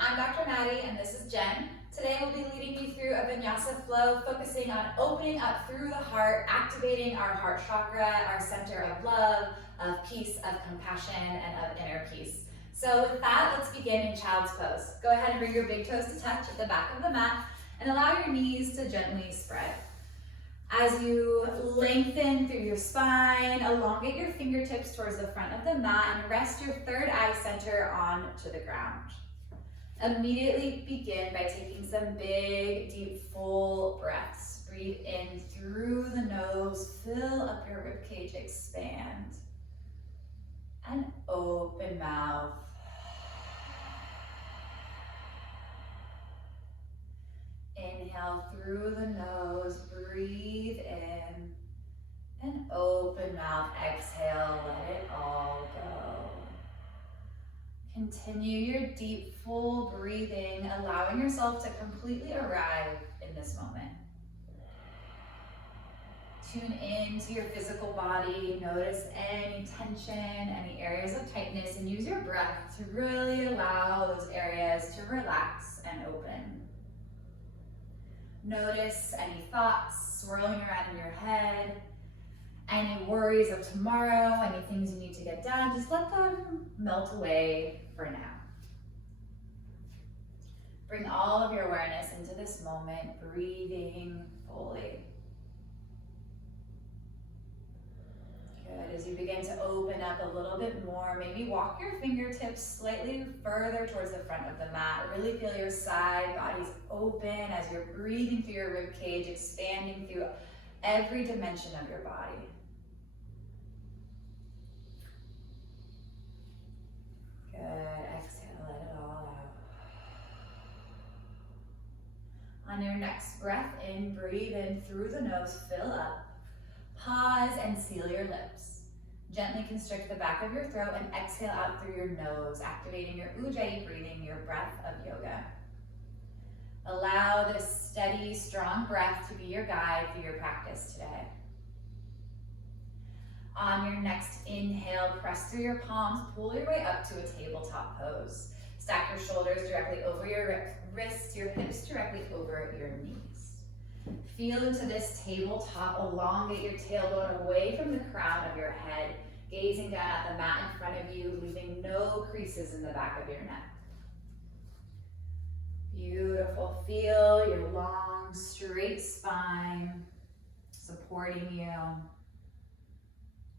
I'm Dr. Maddie and this is Jen. Today we'll be leading you through a vinyasa flow, focusing on opening up through the heart, activating our heart chakra, our center of love, of peace, of compassion, and of inner peace. So with that, let's begin in Child's Pose. Go ahead and bring your big toes to touch at the back of the mat and allow your knees to gently spread. As you lengthen through your spine, elongate your fingertips towards the front of the mat and rest your third eye center onto the ground. Immediately begin by taking some big, deep, full breaths. Breathe in through the nose, fill up your ribcage, expand. And open mouth. Inhale through the nose, breathe in, and open mouth, exhale, let it all go. Continue your deep, full breathing, allowing yourself to completely arrive in this moment. Tune into your physical body, notice any tension, any areas of tightness, and use your breath to really allow those areas to relax and open. Notice any thoughts swirling around in your head, any worries of tomorrow, any things you need to get done, just let them melt away for now. Bring all of your awareness into this moment, breathing fully. Good, as you begin to open up a little bit more, maybe walk your fingertips slightly further towards the front of the mat. Really feel your side bodies open as you're breathing through your ribcage, expanding through every dimension of your body. Good, exhale, let it all out. On your next breath in, breathe in through the nose, fill up. Pause and seal your lips. Gently constrict the back of your throat and exhale out through your nose, activating your Ujjayi breathing, your breath of yoga. Allow this steady, strong breath to be your guide through your practice today. On your next inhale, press through your palms, pull your way up to a tabletop pose. Stack your shoulders directly over your wrists, your hips directly over your knees. Feel into this tabletop, elongate your tailbone away from the crown of your head, gazing down at the mat in front of you, leaving no creases in the back of your neck. Beautiful, feel your long, straight spine supporting you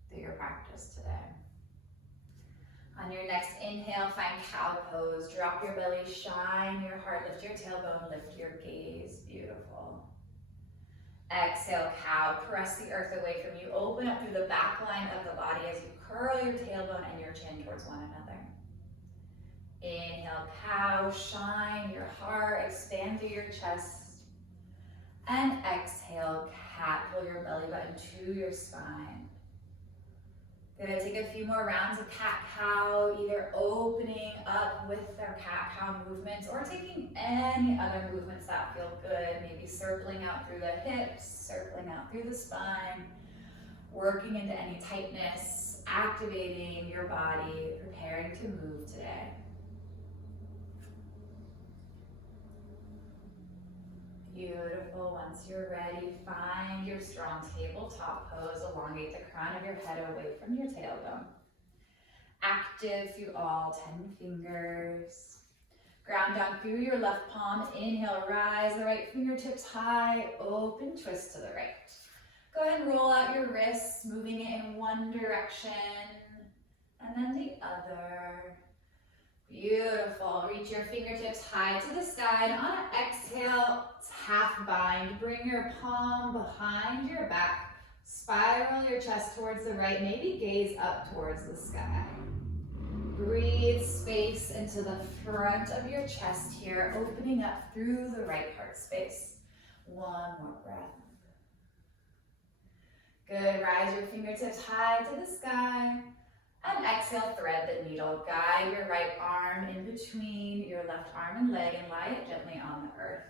through your practice today. On your next inhale, find cow pose. Drop your belly, shine your heart, lift your tailbone, lift your gaze. Beautiful. Exhale, cow. Press the earth away from you. Open up through the back line of the body as you curl your tailbone and your chin towards one another. Inhale, cow. Shine your heart, expand through your chest. And exhale, cat. Pull your belly button to your spine. Good, take a few more rounds of cat-cow, either opening up with our cat-cow movements or taking any other movements that feel good, maybe circling out through the hips, circling out through the spine, working into any tightness, activating your body, preparing to move today. Beautiful. Once you're ready, find your strong tabletop pose. Elongate the crown of your head away from your tailbone. Active through all 10 fingers. Ground down through your left palm. Inhale, rise the right fingertips high. Open, twist to the right. Go ahead and roll out your wrists, moving it in one direction and then the other. Beautiful. Reach your fingertips high to the sky. And on an exhale, half bind. Bring your palm behind your back. Spiral your chest towards the right. Maybe gaze up towards the sky. Breathe space into the front of your chest here, opening up through the right heart space. One more breath. Good. Rise your fingertips high to the sky. And exhale, thread the needle. Guide your right arm in between your left arm and leg and lie it gently on the earth.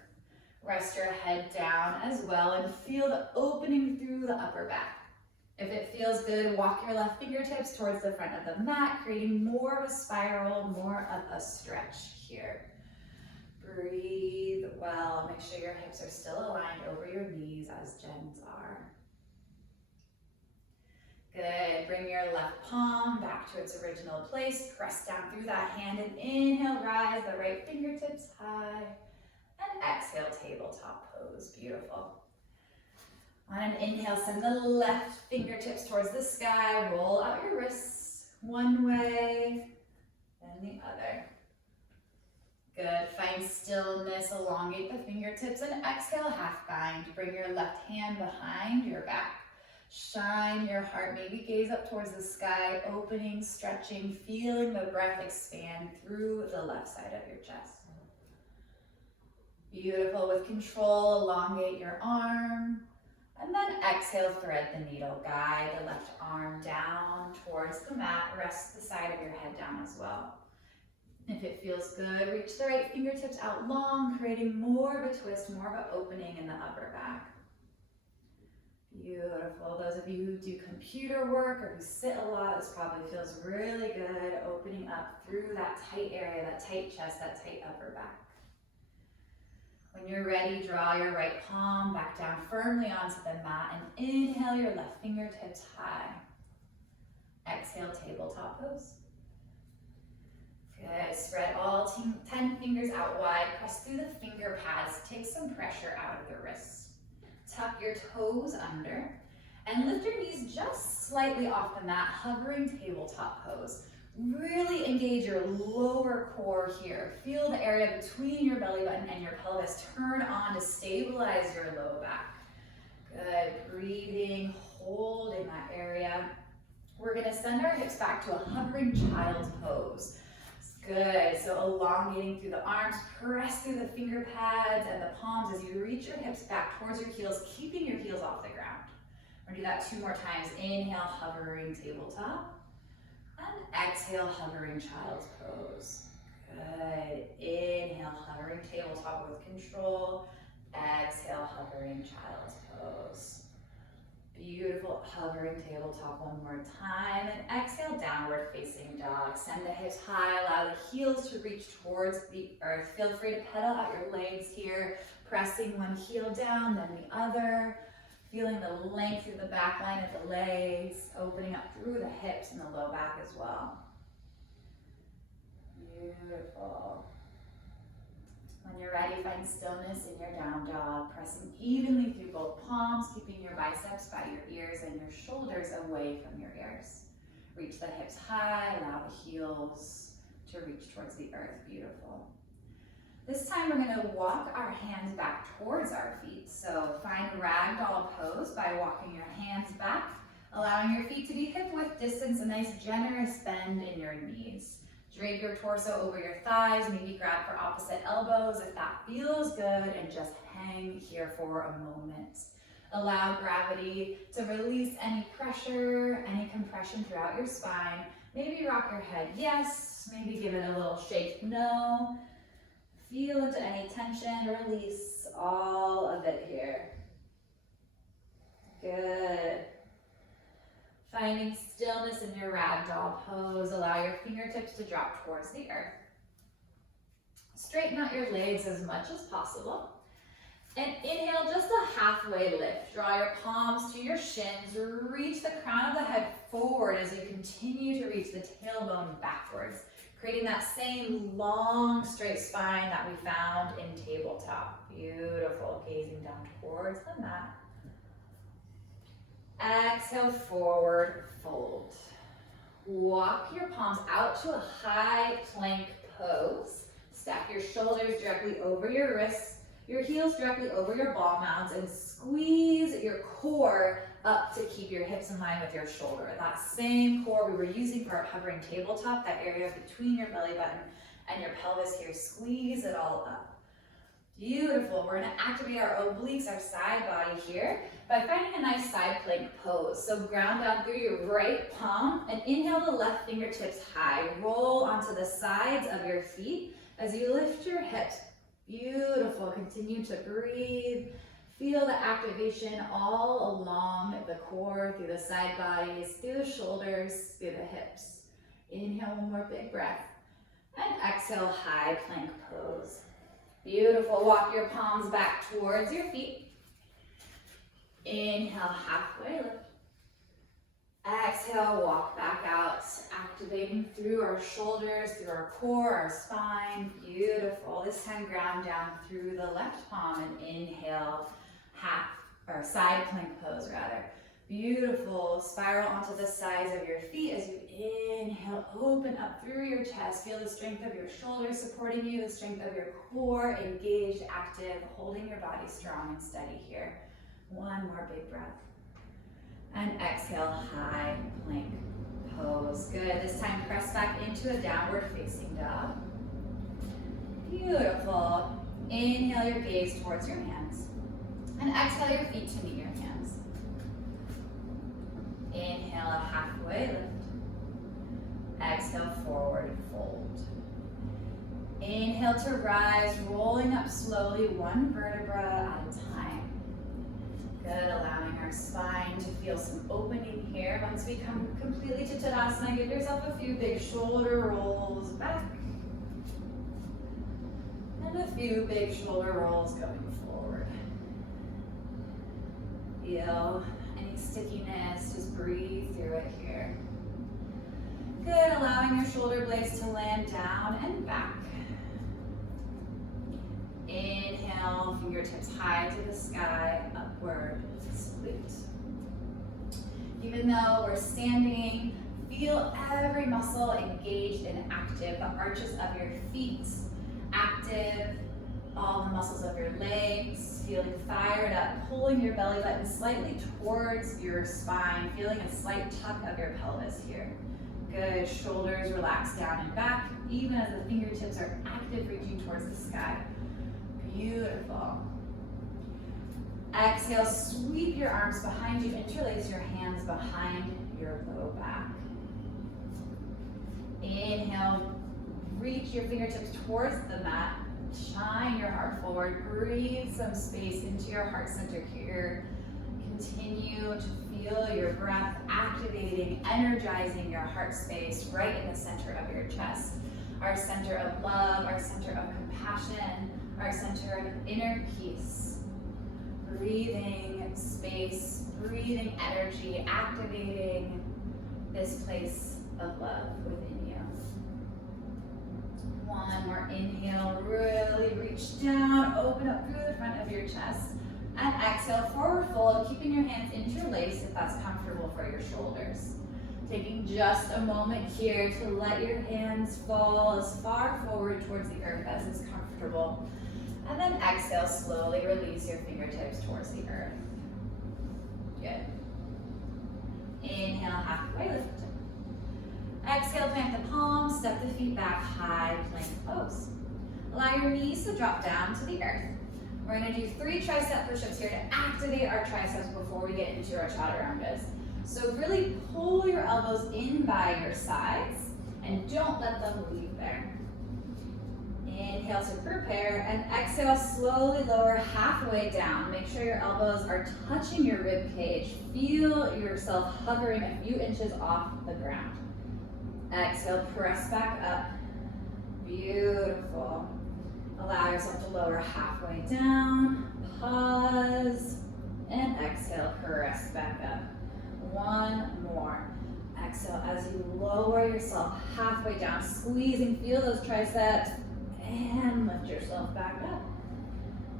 Rest your head down as well and feel the opening through the upper back. If it feels good, walk your left fingertips towards the front of the mat, creating more of a spiral, more of a stretch here. Breathe well. Make sure your hips are still aligned over your knees as Jen's are. Good. Bring your left palm back to its original place. Press down through that hand and inhale, rise the right fingertips high. And exhale, tabletop pose. Beautiful. On an inhale, send the left fingertips towards the sky. Roll out your wrists one way, then the other. Good. Find stillness. Elongate the fingertips and exhale, half bind. Bring your left hand behind your back. Shine your heart. Maybe gaze up towards the sky, opening, stretching, feeling the breath expand through the left side of your chest. Beautiful. With control, elongate your arm. And then exhale, thread the needle. Guide the left arm down towards the mat. Rest the side of your head down as well. If it feels good, reach the right fingertips out long, creating more of a twist, more of an opening in the upper back. Beautiful. Those of you who do computer work or who sit a lot, this probably feels really good, opening up through that tight area, that tight chest, that tight upper back. When you're ready, draw your right palm back down firmly onto the mat and inhale your left fingertips high. Exhale, tabletop pose. Good. Spread all 10 fingers out wide. Press through the finger pads. Take some pressure out of the wrists. Tuck your toes under and lift your knees just slightly off the mat, hovering tabletop pose. Really engage your lower core here. Feel the area between your belly button and your pelvis. Turn on to stabilize your low back. Good. Breathing, holding that area. We're going to send our hips back to a hovering child's pose. Good. So elongating through the arms, press through the finger pads and the palms as you reach your hips back towards your heels, keeping your heels off the ground. We're going to do that 2 more times. Inhale, hovering tabletop. And exhale, hovering child's pose. Good. Inhale, hovering tabletop with control. Exhale, hovering child's pose. Beautiful. Hovering tabletop one more time. And exhale, downward facing dog. Send the hips high. Allow the heels to reach towards the earth. Feel free to pedal out your legs here. Pressing one heel down, then the other. Feeling the length through the back line of the legs, opening up through the hips and the low back as well. Beautiful. When you're ready, find stillness in your down dog, pressing evenly through both palms, keeping your biceps by your ears and your shoulders away from your ears. Reach the hips high, allow the heels to reach towards the earth. Beautiful. This time we're going to walk our hands back towards our feet. So find Ragdoll Pose by walking your hands back, allowing your feet to be hip width distance, a nice generous bend in your knees. Drape your torso over your thighs, maybe grab for opposite elbows if that feels good, and just hang here for a moment. Allow gravity to release any pressure, any compression throughout your spine. Maybe rock your head yes, maybe give it a little shake no. Feel into any tension, release all of it here. Good. Finding stillness in your Ragdoll Pose, allow your fingertips to drop towards the earth. Straighten out your legs as much as possible. And inhale, just a halfway lift. Draw your palms to your shins, reach the crown of the head forward as you continue to reach the tailbone backwards, creating that same long, straight spine that we found in tabletop. Beautiful. Gazing down towards the mat. Exhale, forward fold. Walk your palms out to a high plank pose. Stack your shoulders directly over your wrists, your heels directly over your ball mounds, and squeeze your core up to keep your hips in line with your shoulder. That same core we were using for our hovering tabletop, that area between your belly button and your pelvis here, squeeze it all up. Beautiful. We're going to activate our obliques, our side body here, by finding a nice side plank pose. So ground down through your right palm and inhale the left fingertips high. Roll onto the sides of your feet as you lift your hips. Beautiful. Continue to breathe. Feel the activation all along the core, through the side bodies, through the shoulders, through the hips. Inhale, one more big breath. And exhale, high plank pose. Beautiful. Walk your palms back towards your feet. Inhale, halfway lift. Exhale, walk back out, activating through our shoulders, through our core, our spine. Beautiful. This time ground down through the left palm and inhale, side plank pose rather. Beautiful. Spiral onto the sides of your feet as you inhale, open up through your chest. Feel the strength of your shoulders supporting you, the strength of your core, engaged, active, holding your body strong and steady here. One more big breath. And exhale, high plank pose. Good. This time press back into a downward facing dog. Beautiful. Inhale your gaze towards your hands. And exhale your feet to meet your hands. Inhale, a halfway lift. Exhale, forward fold. Inhale to rise, rolling up slowly, one vertebra at a time. Good, allowing our spine to feel some opening here. Once we come completely to Tadasana, give yourself a few big shoulder rolls back. And a few big shoulder rolls going forward. Feel any stickiness, just breathe through it here. Good, allowing your shoulder blades to land down and back. Inhale, fingertips high to the sky, upward salute. Even though we're standing, feel every muscle engaged and active. The arches of your feet active, all the muscles of your legs feeling fired up, pulling your belly button slightly towards your spine, feeling a slight tuck of your pelvis here. Good, shoulders relax down and back, even as the fingertips are active, reaching towards the sky. Beautiful. Exhale, sweep your arms behind you, interlace your hands behind your low back. Inhale, reach your fingertips towards the mat, shine your heart forward, breathe some space into your heart center here. Continue to feel your breath activating, energizing your heart space right in the center of your chest. Our center of love, our center of compassion, our center of inner peace. Breathing space, breathing energy, activating this place of love within you. One more inhale, really reach down, open up through the front of your chest. And exhale, forward fold, keeping your hands interlaced if that's comfortable for your shoulders. Taking just a moment here to let your hands fall as far forward towards the earth as is comfortable. And then exhale, slowly release your fingertips towards the earth. Good. Inhale, halfway lift. Exhale, plant the palms, step the feet back, high plank pose. Allow your knees to drop down to the earth. We're gonna do 3 tricep push-ups here to activate our triceps before we get into our chaturangas. So really pull your elbows in by your sides and don't let them leave there. Inhale to prepare and exhale, slowly lower halfway down. Make sure your elbows are touching your rib cage. Feel yourself hovering a few inches off the ground. Exhale, press back up. Beautiful. Allow yourself to lower halfway down. Pause and exhale, press back up. One more. Exhale as you lower yourself halfway down, squeezing, feel those triceps. And lift yourself back up.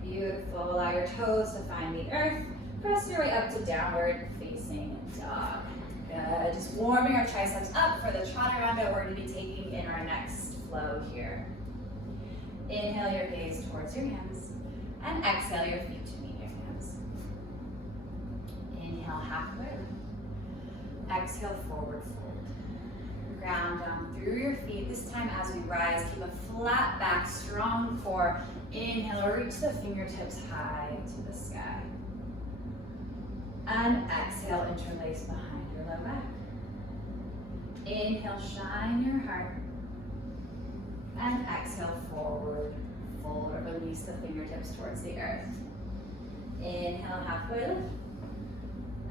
Beautiful. Allow your toes to find the earth. Press your way up to downward facing dog. Good. Just warming our triceps up for the chaturanga we're going to be taking in our next flow here. Inhale your gaze towards your hands. And exhale your feet to meet your hands. Inhale halfway. Exhale forward fold. Ground down through your feet. This time as we rise, keep a flat back, strong core. Inhale, reach the fingertips high to the sky. And exhale, interlace behind your low back. Inhale, shine your heart. And exhale, forward fold or release the fingertips towards the earth. Inhale, halfway lift.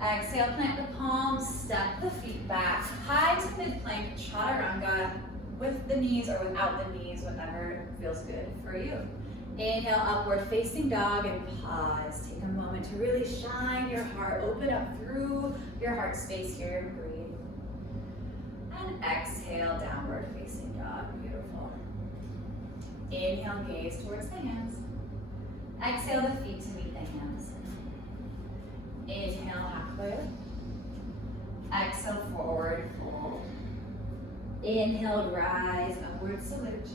Exhale, plant the palms, step the feet back, high to mid plank, chaturanga, with the knees or without the knees. planes, whatever feels good for you. Inhale, upward facing dog, and pause. Take a moment to really shine your heart, open up through your heart space here and breathe. And exhale, downward facing dog, beautiful. Inhale, gaze towards the hands. Exhale the feet to meet the hands. Inhale, halfway lift. Exhale, forward fold. Inhale, rise, upward salute.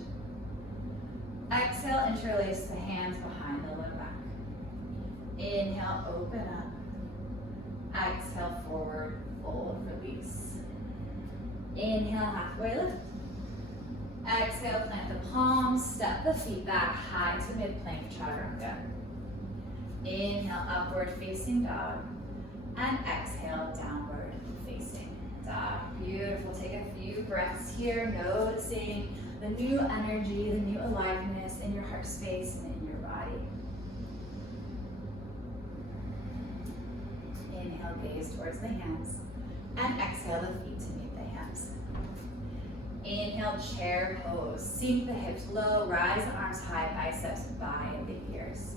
Exhale, interlace the hands behind the low back. Inhale, open up. Exhale, forward fold, release. Inhale, halfway lift. Exhale, plant the palms, step the feet back high to mid-plank chaturanga. Inhale, upward facing dog. And exhale, downward facing dog. Beautiful. Take a few breaths here, noticing the new energy, the new aliveness in your heart space and in your body. Inhale, gaze towards the hands. And exhale the feet to meet the hands. Inhale, chair pose. Sink the hips low, rise the arms high, biceps by the ears.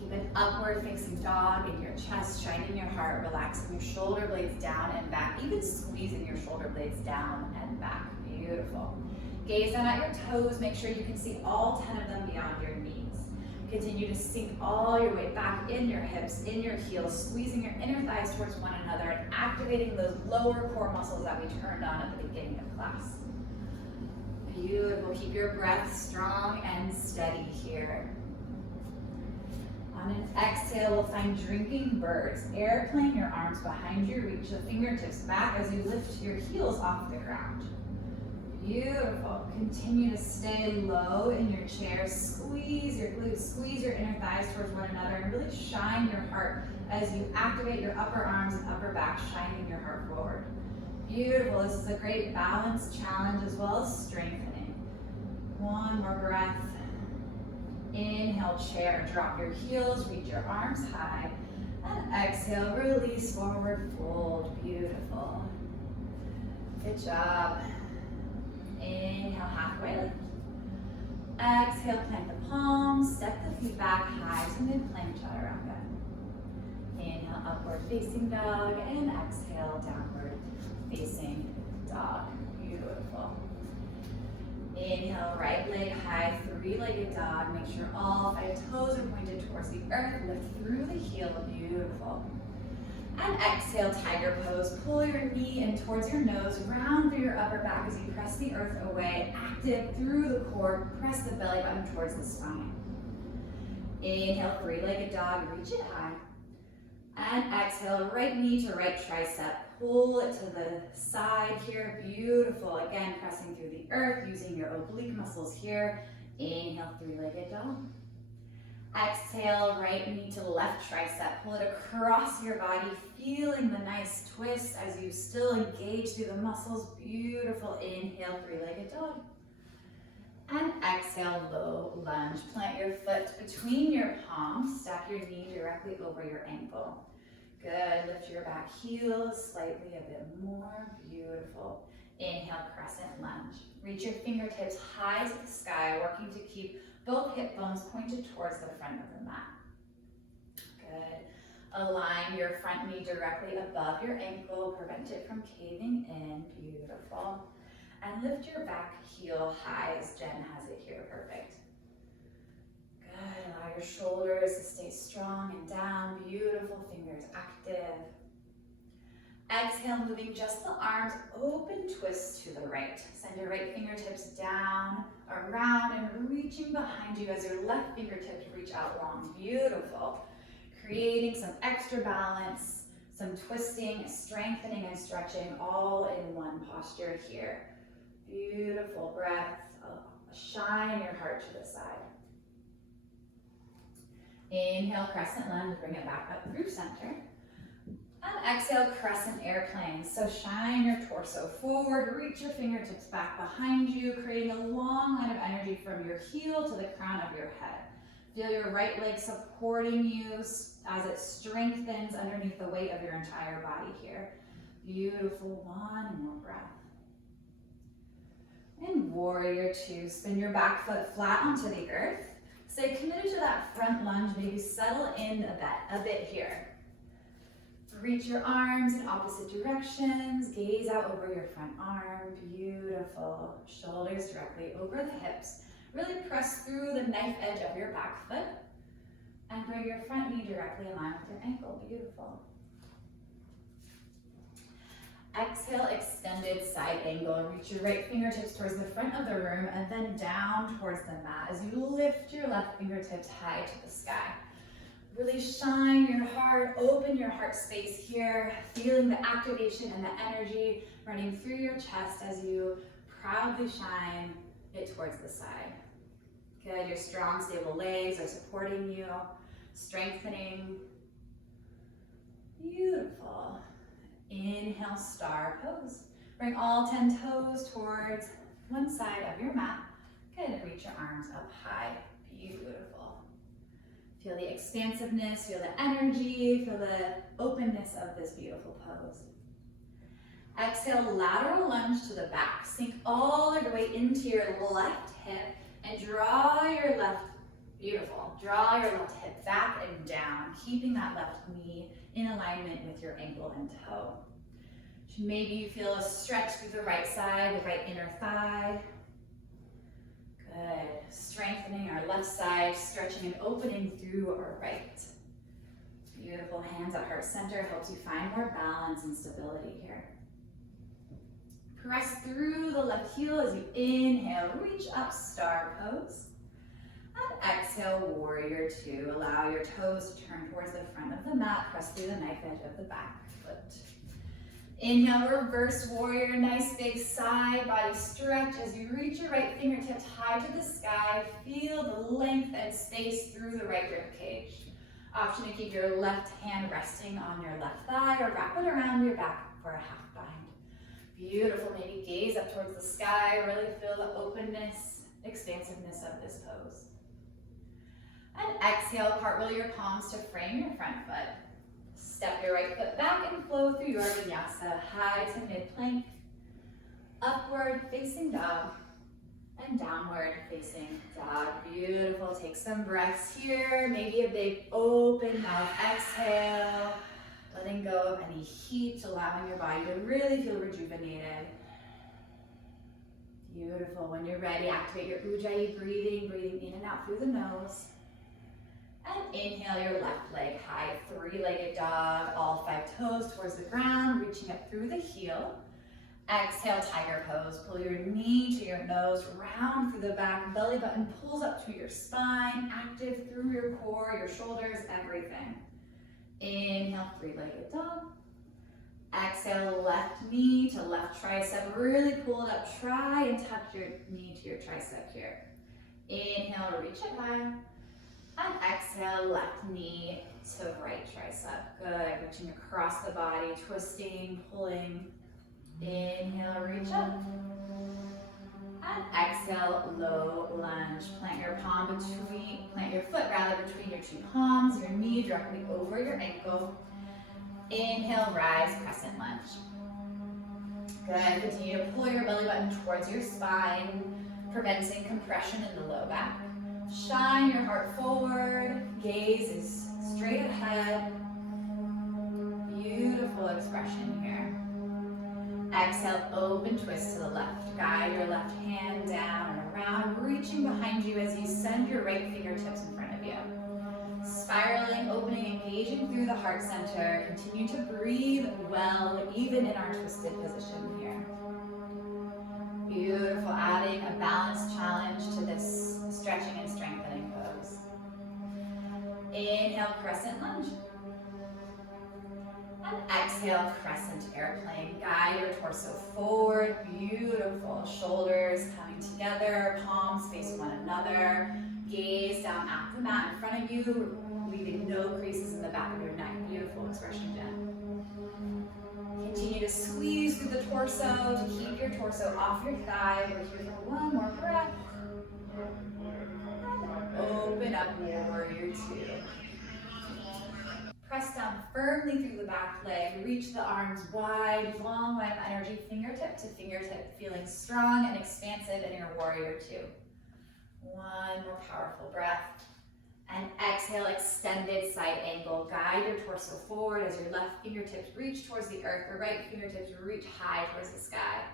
Keep an upward facing dog in your chest, shining your heart, relaxing your shoulder blades down and back, even squeezing your shoulder blades down and back. Beautiful. Gaze down at your toes, make sure you can see all 10 of them beyond your knees. Continue to sink all your weight back in your hips, in your heels, squeezing your inner thighs towards one another and activating those lower core muscles that we turned on at the beginning of class. Beautiful. Keep your breath strong and steady here. On an exhale, we'll find drinking birds. Airplane your arms behind you. Reach the fingertips back as you lift your heels off the ground. Beautiful. Continue to stay low in your chair. Squeeze your glutes, squeeze your inner thighs towards one another, and really shine your heart as you activate your upper arms and upper back, shining your heart forward. Beautiful. This is a great balance challenge as well as strengthening. One more breath. Inhale, chair. Drop your heels, reach your arms high. And exhale, release, forward fold. Beautiful. Good job. Inhale, halfway lift. Exhale, plant the palms, step the feet back high to mid-plank chaturanga. Inhale, upward facing dog, and exhale, downward facing dog. Beautiful. Inhale, right leg high, three-legged dog. Make sure all 5 toes are pointed towards the earth. Lift through the heel. Beautiful. And exhale, tiger pose. Pull your knee in towards your nose, round through your upper back as you press the earth away. Active through the core. Press the belly button towards the spine. Inhale, three-legged dog. Reach it high. And exhale, right knee to right tricep. Pull it to the side here. Beautiful. Again, pressing through the earth, using your oblique muscles here. Inhale, three-legged dog. Exhale, right knee to left tricep. Pull it across your body, feeling the nice twist as you still engage through the muscles. Beautiful. Inhale, three-legged dog. And exhale, low lunge. Plant your foot between your palms. Stack your knee directly over your ankle. Good. Lift your back heels slightly a bit more. Beautiful. Inhale, crescent lunge. Reach your fingertips high to the sky, working to keep both hip bones pointed towards the front of the mat. Good. Align your front knee directly above your ankle. Prevent it from caving in. Beautiful. And lift your back heel high as Jen has it here. Perfect. Good. Allow your shoulders to stay strong and down. Beautiful. Fingers active. Exhale, moving just the arms, open twist to the right. Send your right fingertips down, around, and reaching behind you as your left fingertips reach out long. Beautiful. Creating some extra balance, some twisting, strengthening, and stretching all in one posture here. Beautiful breath. Shine your heart to the side. Inhale, crescent lunge, bring it back up through center. And exhale, crescent airplane. So shine your torso forward, reach your fingertips back behind you, creating a long line of energy from your heel to the crown of your head. Feel your right leg supporting you as it strengthens underneath the weight of your entire body here. Beautiful. One more breath. And warrior two, spin your back foot flat onto the earth. Stay committed to that front lunge, maybe settle in a bit here. Reach your arms in opposite directions, gaze out over your front arm, beautiful. Shoulders directly over the hips. Really press through the knife edge of your back foot and bring your front knee directly in line with your ankle, beautiful. Exhale, extended side angle. Reach your right fingertips towards the front of the room and then down towards the mat as you lift your left fingertips high to the sky. Really shine your heart, open your heart space here, feeling the activation and the energy running through your chest as you proudly shine it towards the side. Good, your strong, stable legs are supporting you, strengthening. Beautiful. Inhale, star pose. Bring all 10 toes towards one side of your mat. Good, reach your arms up high. Beautiful. Feel the expansiveness, feel the energy, feel the openness of this beautiful pose. Exhale, lateral lunge to the back. Sink all the way into your left hip and draw your left, beautiful. Draw your left hip back and down, keeping that left knee in alignment with your ankle and toe. Maybe you feel a stretch through the right side, the right inner thigh. Good. Strengthening our left side, stretching and opening through our right. Beautiful. Hands at heart center helps you find more balance and stability here. Press through the left heel as you inhale, reach up, star pose. And exhale, warrior two. Allow your toes to turn towards the front of the mat. Press through the knife edge of the back foot. Inhale, reverse warrior. Nice big side body stretch as you reach your right fingertips high to the sky. Feel the length and space through the right ribcage. Option to keep your left hand resting on your left thigh or wrap it around your back for a half bind. Beautiful. Maybe gaze up towards the sky. Really feel the openness, expansiveness of this pose. And exhale, cartwheel your palms to frame your front foot. Step your right foot back and flow through your vinyasa, high to mid plank, upward facing dog, and downward facing dog. Beautiful. Take some breaths here. Maybe a big open mouth exhale, letting go of any heat, allowing your body to really feel rejuvenated. Beautiful. When you're ready, activate your Ujjayi breathing, breathing in and out through the nose. And inhale your left leg high, three-legged dog, all 5 toes towards the ground, reaching up through the heel. Exhale, tiger pose. Pull your knee to your nose, round through the back, belly button pulls up to your spine, active through your core, your shoulders, everything. Inhale, three-legged dog. Exhale, left knee to left tricep, really pull it up. Try and tuck your knee to your tricep here. Inhale, reach it high. And exhale, left knee to right tricep. Good, reaching across the body, twisting, pulling. Inhale, reach up. And exhale, low lunge. Plant your foot between your two palms, your knee directly over your ankle. Inhale, rise, crescent lunge. Good, continue to pull your belly button towards your spine, preventing compression in the low back. Shine your heart forward, gaze is straight ahead. Beautiful expression here. Exhale, open twist to the left. Guide your left hand down and around, reaching behind you as you send your right fingertips in front of you. Spiraling, opening, engaging through the heart center. Continue to breathe well, even in our twisted position here. Beautiful, adding a balanced challenge to this stretching and strengthening pose. Inhale, crescent lunge. And exhale, crescent airplane. Guide your torso forward. Beautiful. Shoulders coming together, palms face one another. Gaze down at the mat in front of you, leaving no creases in the back of your neck. Beautiful expression, Jen. Continue to squeeze through the torso to keep your torso off your thigh. We're here for one more breath. And open up, warrior two. Press down firmly through the back leg. Reach the arms wide, long line of energy, fingertip to fingertip, feeling strong and expansive in your warrior two. One more powerful breath. And exhale, extended side angle. Guide your torso forward as your left fingertips reach towards the earth. Your right fingertips reach high towards the sky.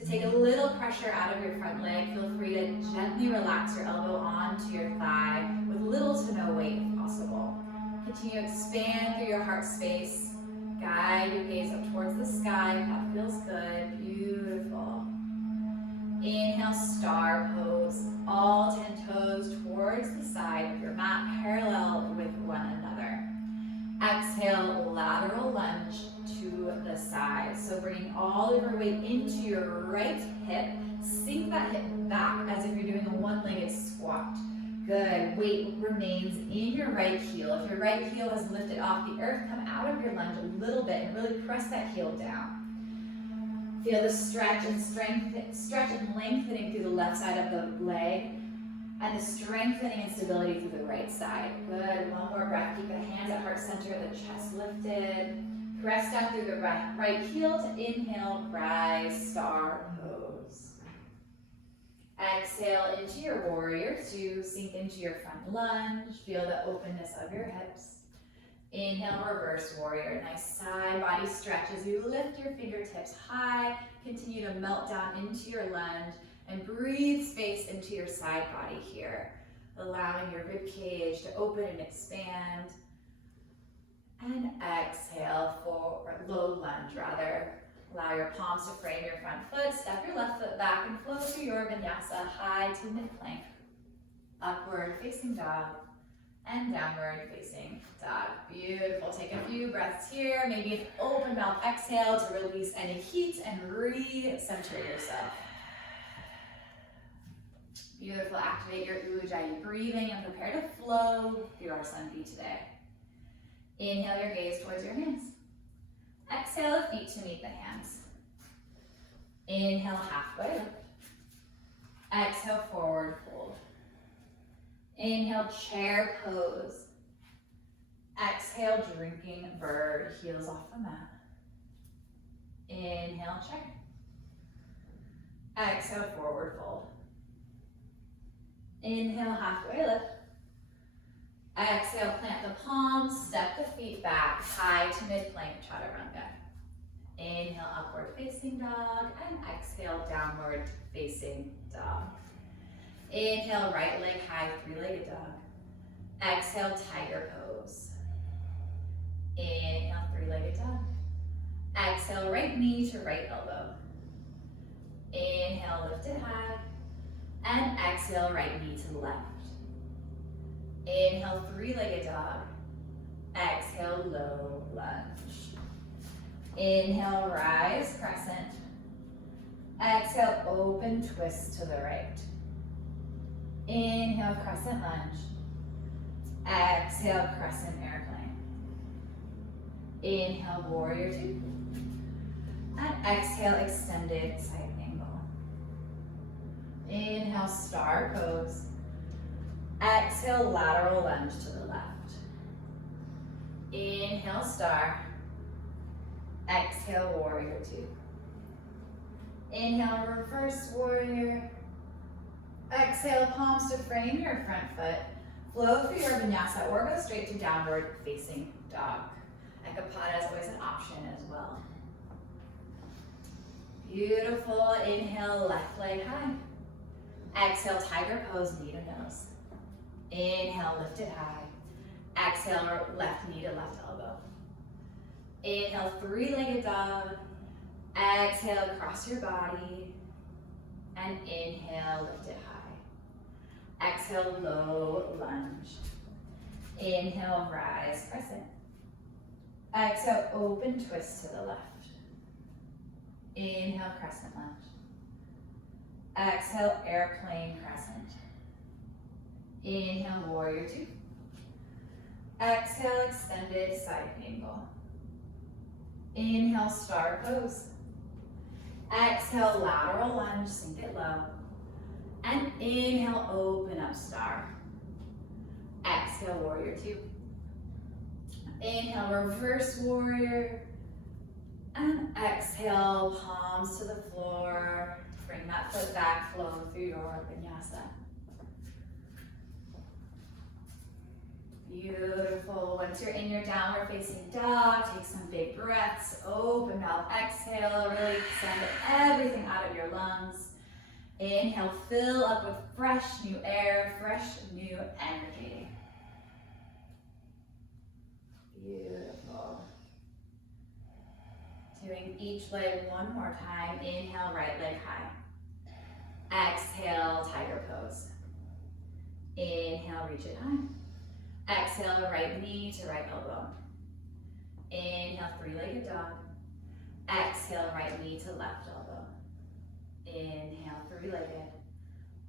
To take a little pressure out of your front leg, feel free to gently relax your elbow onto your thigh with little to no weight if possible. Continue to expand through your heart space. Guide your gaze up towards the sky if that feels good. Beautiful. Inhale, star pose. All 10 toes towards the side of your mat, parallel with one another. Exhale, lateral lunge to the side. So bringing all of your weight into your right hip. Sink that hip back as if you're doing a one-legged squat. Good. Weight remains in your right heel. If your right heel has lifted off the earth, come out of your lunge a little bit and really press that heel down. Feel the stretch and lengthening through the left side of the leg, and the strengthening and stability through the right side. Good. One more breath. Keep the hands at heart center, the chest lifted. Press down through the right heel to inhale, rise, star pose. Exhale into your warrior two. Sink into your front lunge. Feel the openness of your hips. Inhale, reverse warrior. Nice side body stretch as you lift your fingertips high. Continue to melt down into your lunge and breathe space into your side body here. Allowing your ribcage to open and expand. And exhale, forward, low lunge rather. Allow your palms to frame your front foot. Step your left foot back and flow through your vinyasa high to mid-plank. Upward facing dog. And downward facing dog. Beautiful. Take a few breaths here. Maybe an open mouth exhale to release any heat and re-center yourself. Beautiful. Activate your Ujjayi breathing and prepare to flow through our Sandhi today. Inhale your gaze towards your hands. Exhale the feet to meet the hands. Inhale, halfway lift. Exhale, forward fold. Inhale, chair pose. Exhale, drinking bird, heels off the mat. Inhale, chair. Exhale, forward fold. Inhale, halfway lift. Exhale, plant the palms, step the feet back, high to mid-plank, chaturanga. Inhale, upward facing dog, and exhale, downward facing dog. Inhale, right leg high, three-legged dog. Exhale, tiger pose. Inhale, three-legged dog. Exhale, right knee to right elbow. Inhale, lift it high. And exhale, right knee to the left. Inhale, three-legged dog. Exhale, low lunge. Inhale, rise, crescent. Exhale, open twist to the right. Inhale, crescent lunge. Exhale, crescent airplane. Inhale, warrior two. And exhale, extended side angle. Inhale, star pose. Exhale, lateral lunge to the left. Inhale, star. Exhale, warrior two. Inhale, reverse warrior. Exhale, palms to frame your front foot. Flow through your vinyasa or go straight to downward facing dog. Ekapada is always an option as well. Beautiful. Inhale, left leg high. Exhale, tiger pose, knee to nose. Inhale, lift it high. Exhale, left knee to left elbow. Inhale, three-legged dog. Exhale, cross your body. And inhale, lift it high. Exhale, low lunge. Inhale, rise, crescent. Exhale, open twist to the left. Inhale, crescent lunge. Exhale, airplane crescent. Inhale, warrior two. Exhale, extended side angle. Inhale, star pose. Exhale, lateral lunge, sink it low. And inhale, open up star. Exhale, warrior two. Inhale, reverse warrior. And exhale, palms to the floor. Bring that foot back, flow through your vinyasa. Beautiful. Once you're in your downward facing dog, take some big breaths. Open mouth, exhale. Really send everything out of your lungs. Inhale, fill up with fresh new air, fresh new energy. Beautiful. Doing each leg one more time. Inhale, right leg high. Exhale, tiger pose. Inhale, reach it high. Exhale, right knee to right elbow. Inhale, three-legged dog. Exhale, right knee to left elbow. Inhale, three-legged.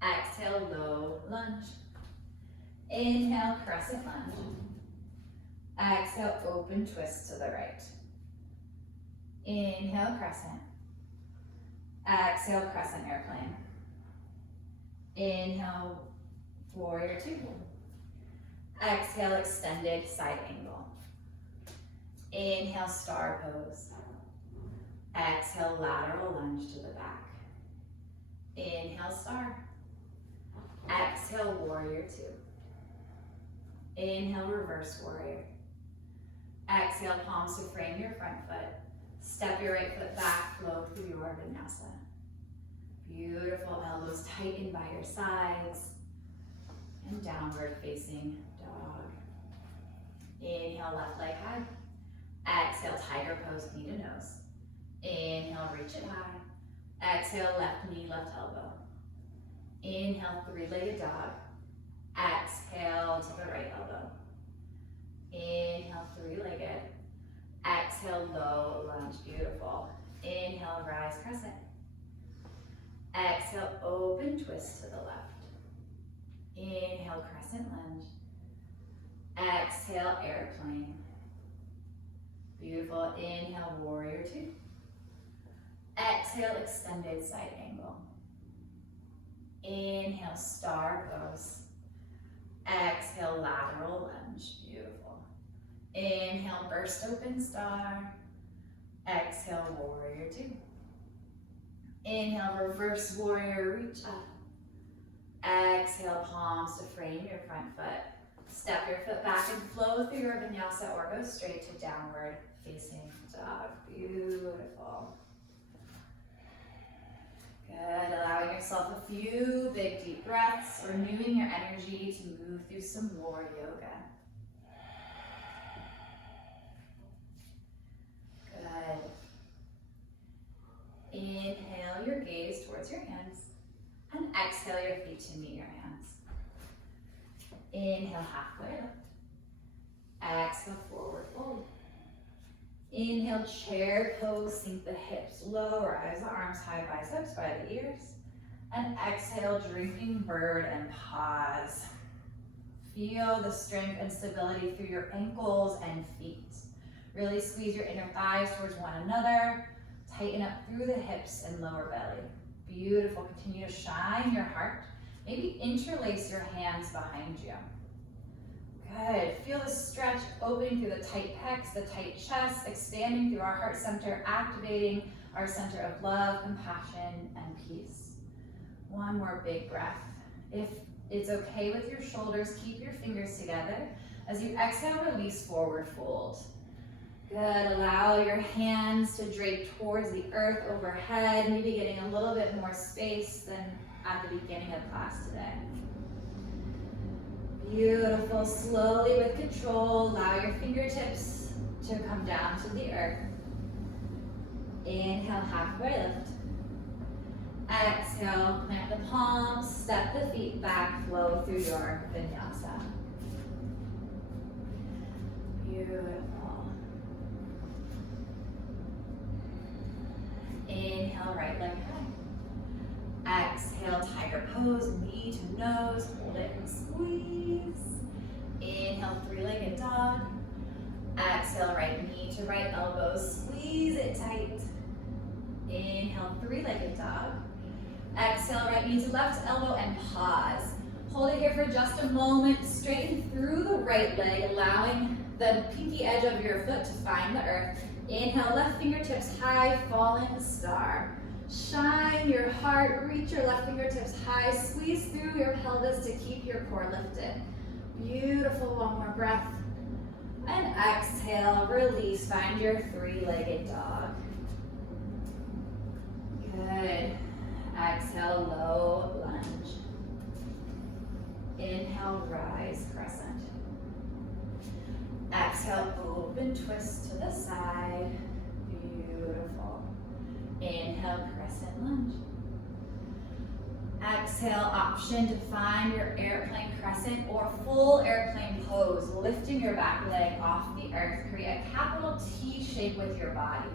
Exhale, low lunge. Inhale, crescent lunge. Exhale, open twist to the right. Inhale, crescent. Exhale, crescent airplane. Inhale, warrior two. Exhale, extended side angle. Inhale, star pose. Exhale, lateral lunge to the back. Inhale, star. Exhale, warrior two. Inhale, reverse warrior. Exhale, palms to frame your front foot. Step your right foot back, flow through your vinyasa. Beautiful, elbows tighten by your sides. And downward facing dog. Inhale, left leg high. Exhale, tiger pose, knee to nose. Inhale, reach it high. Exhale, left knee, left elbow. Inhale, three-legged dog. Exhale to the right elbow. Inhale, three-legged. Exhale, low lunge, beautiful. Inhale, rise, crescent. Exhale, open twist to the left. Inhale, crescent lunge. Exhale, airplane. Beautiful. Inhale, warrior two. Exhale, extended side angle. Inhale, star pose. Exhale, lateral lunge. Beautiful. Inhale, burst open star. Exhale, warrior two. Inhale, reverse warrior, reach up. Exhale, palms to frame your front foot. Step your foot back and flow through your vinyasa or go straight to downward facing dog. Beautiful. Good. Allowing yourself a few big deep breaths, renewing your energy to move through some more yoga. Good. Inhale your gaze towards your hands and exhale your feet to meet your hands. Inhale, halfway lift. Exhale, forward fold. Inhale, chair pose, sink the hips low, rise the arms high, biceps by the ears. And exhale, drinking bird and pause. Feel the strength and stability through your ankles and feet. Really squeeze your inner thighs towards one another. Tighten up through the hips and lower belly. Beautiful. Continue to shine your heart. Maybe interlace your hands behind you. Good. Feel the stretch opening through the tight pecs, the tight chest, expanding through our heart center, activating our center of love, compassion, and peace. One more big breath. If it's okay with your shoulders, keep your fingers together. As you exhale, release, forward fold. Good. Allow your hands to drape towards the earth overhead, maybe getting a little bit more space than at the beginning of class today. Beautiful. Slowly with control, allow your fingertips to come down to the earth. Inhale, halfway lift. Exhale, plant the palms, step the feet back, flow through your vinyasa. Beautiful. Inhale, right leg high. Exhale, tiger pose, knee to nose, hold it and squeeze. Inhale, three-legged dog. Exhale, right knee to right elbow, squeeze it tight. Inhale, three-legged dog. Exhale, right knee to left elbow and pause. Hold it here for just a moment. Straighten through the right leg, allowing the pinky edge of your foot to find the earth. Inhale, left fingertips high, falling star. Shine your heart, reach your left fingertips high, squeeze through your pelvis to keep your core lifted. Beautiful, one more breath. And exhale, release, find your three-legged dog. Good. Exhale, low lunge. Inhale, rise, crescent. Exhale, open, twist to the side. Beautiful. Inhale, crescent lunge. Exhale, option to find your airplane crescent or full airplane pose, lifting your back leg off the earth. Create a capital T shape with your body.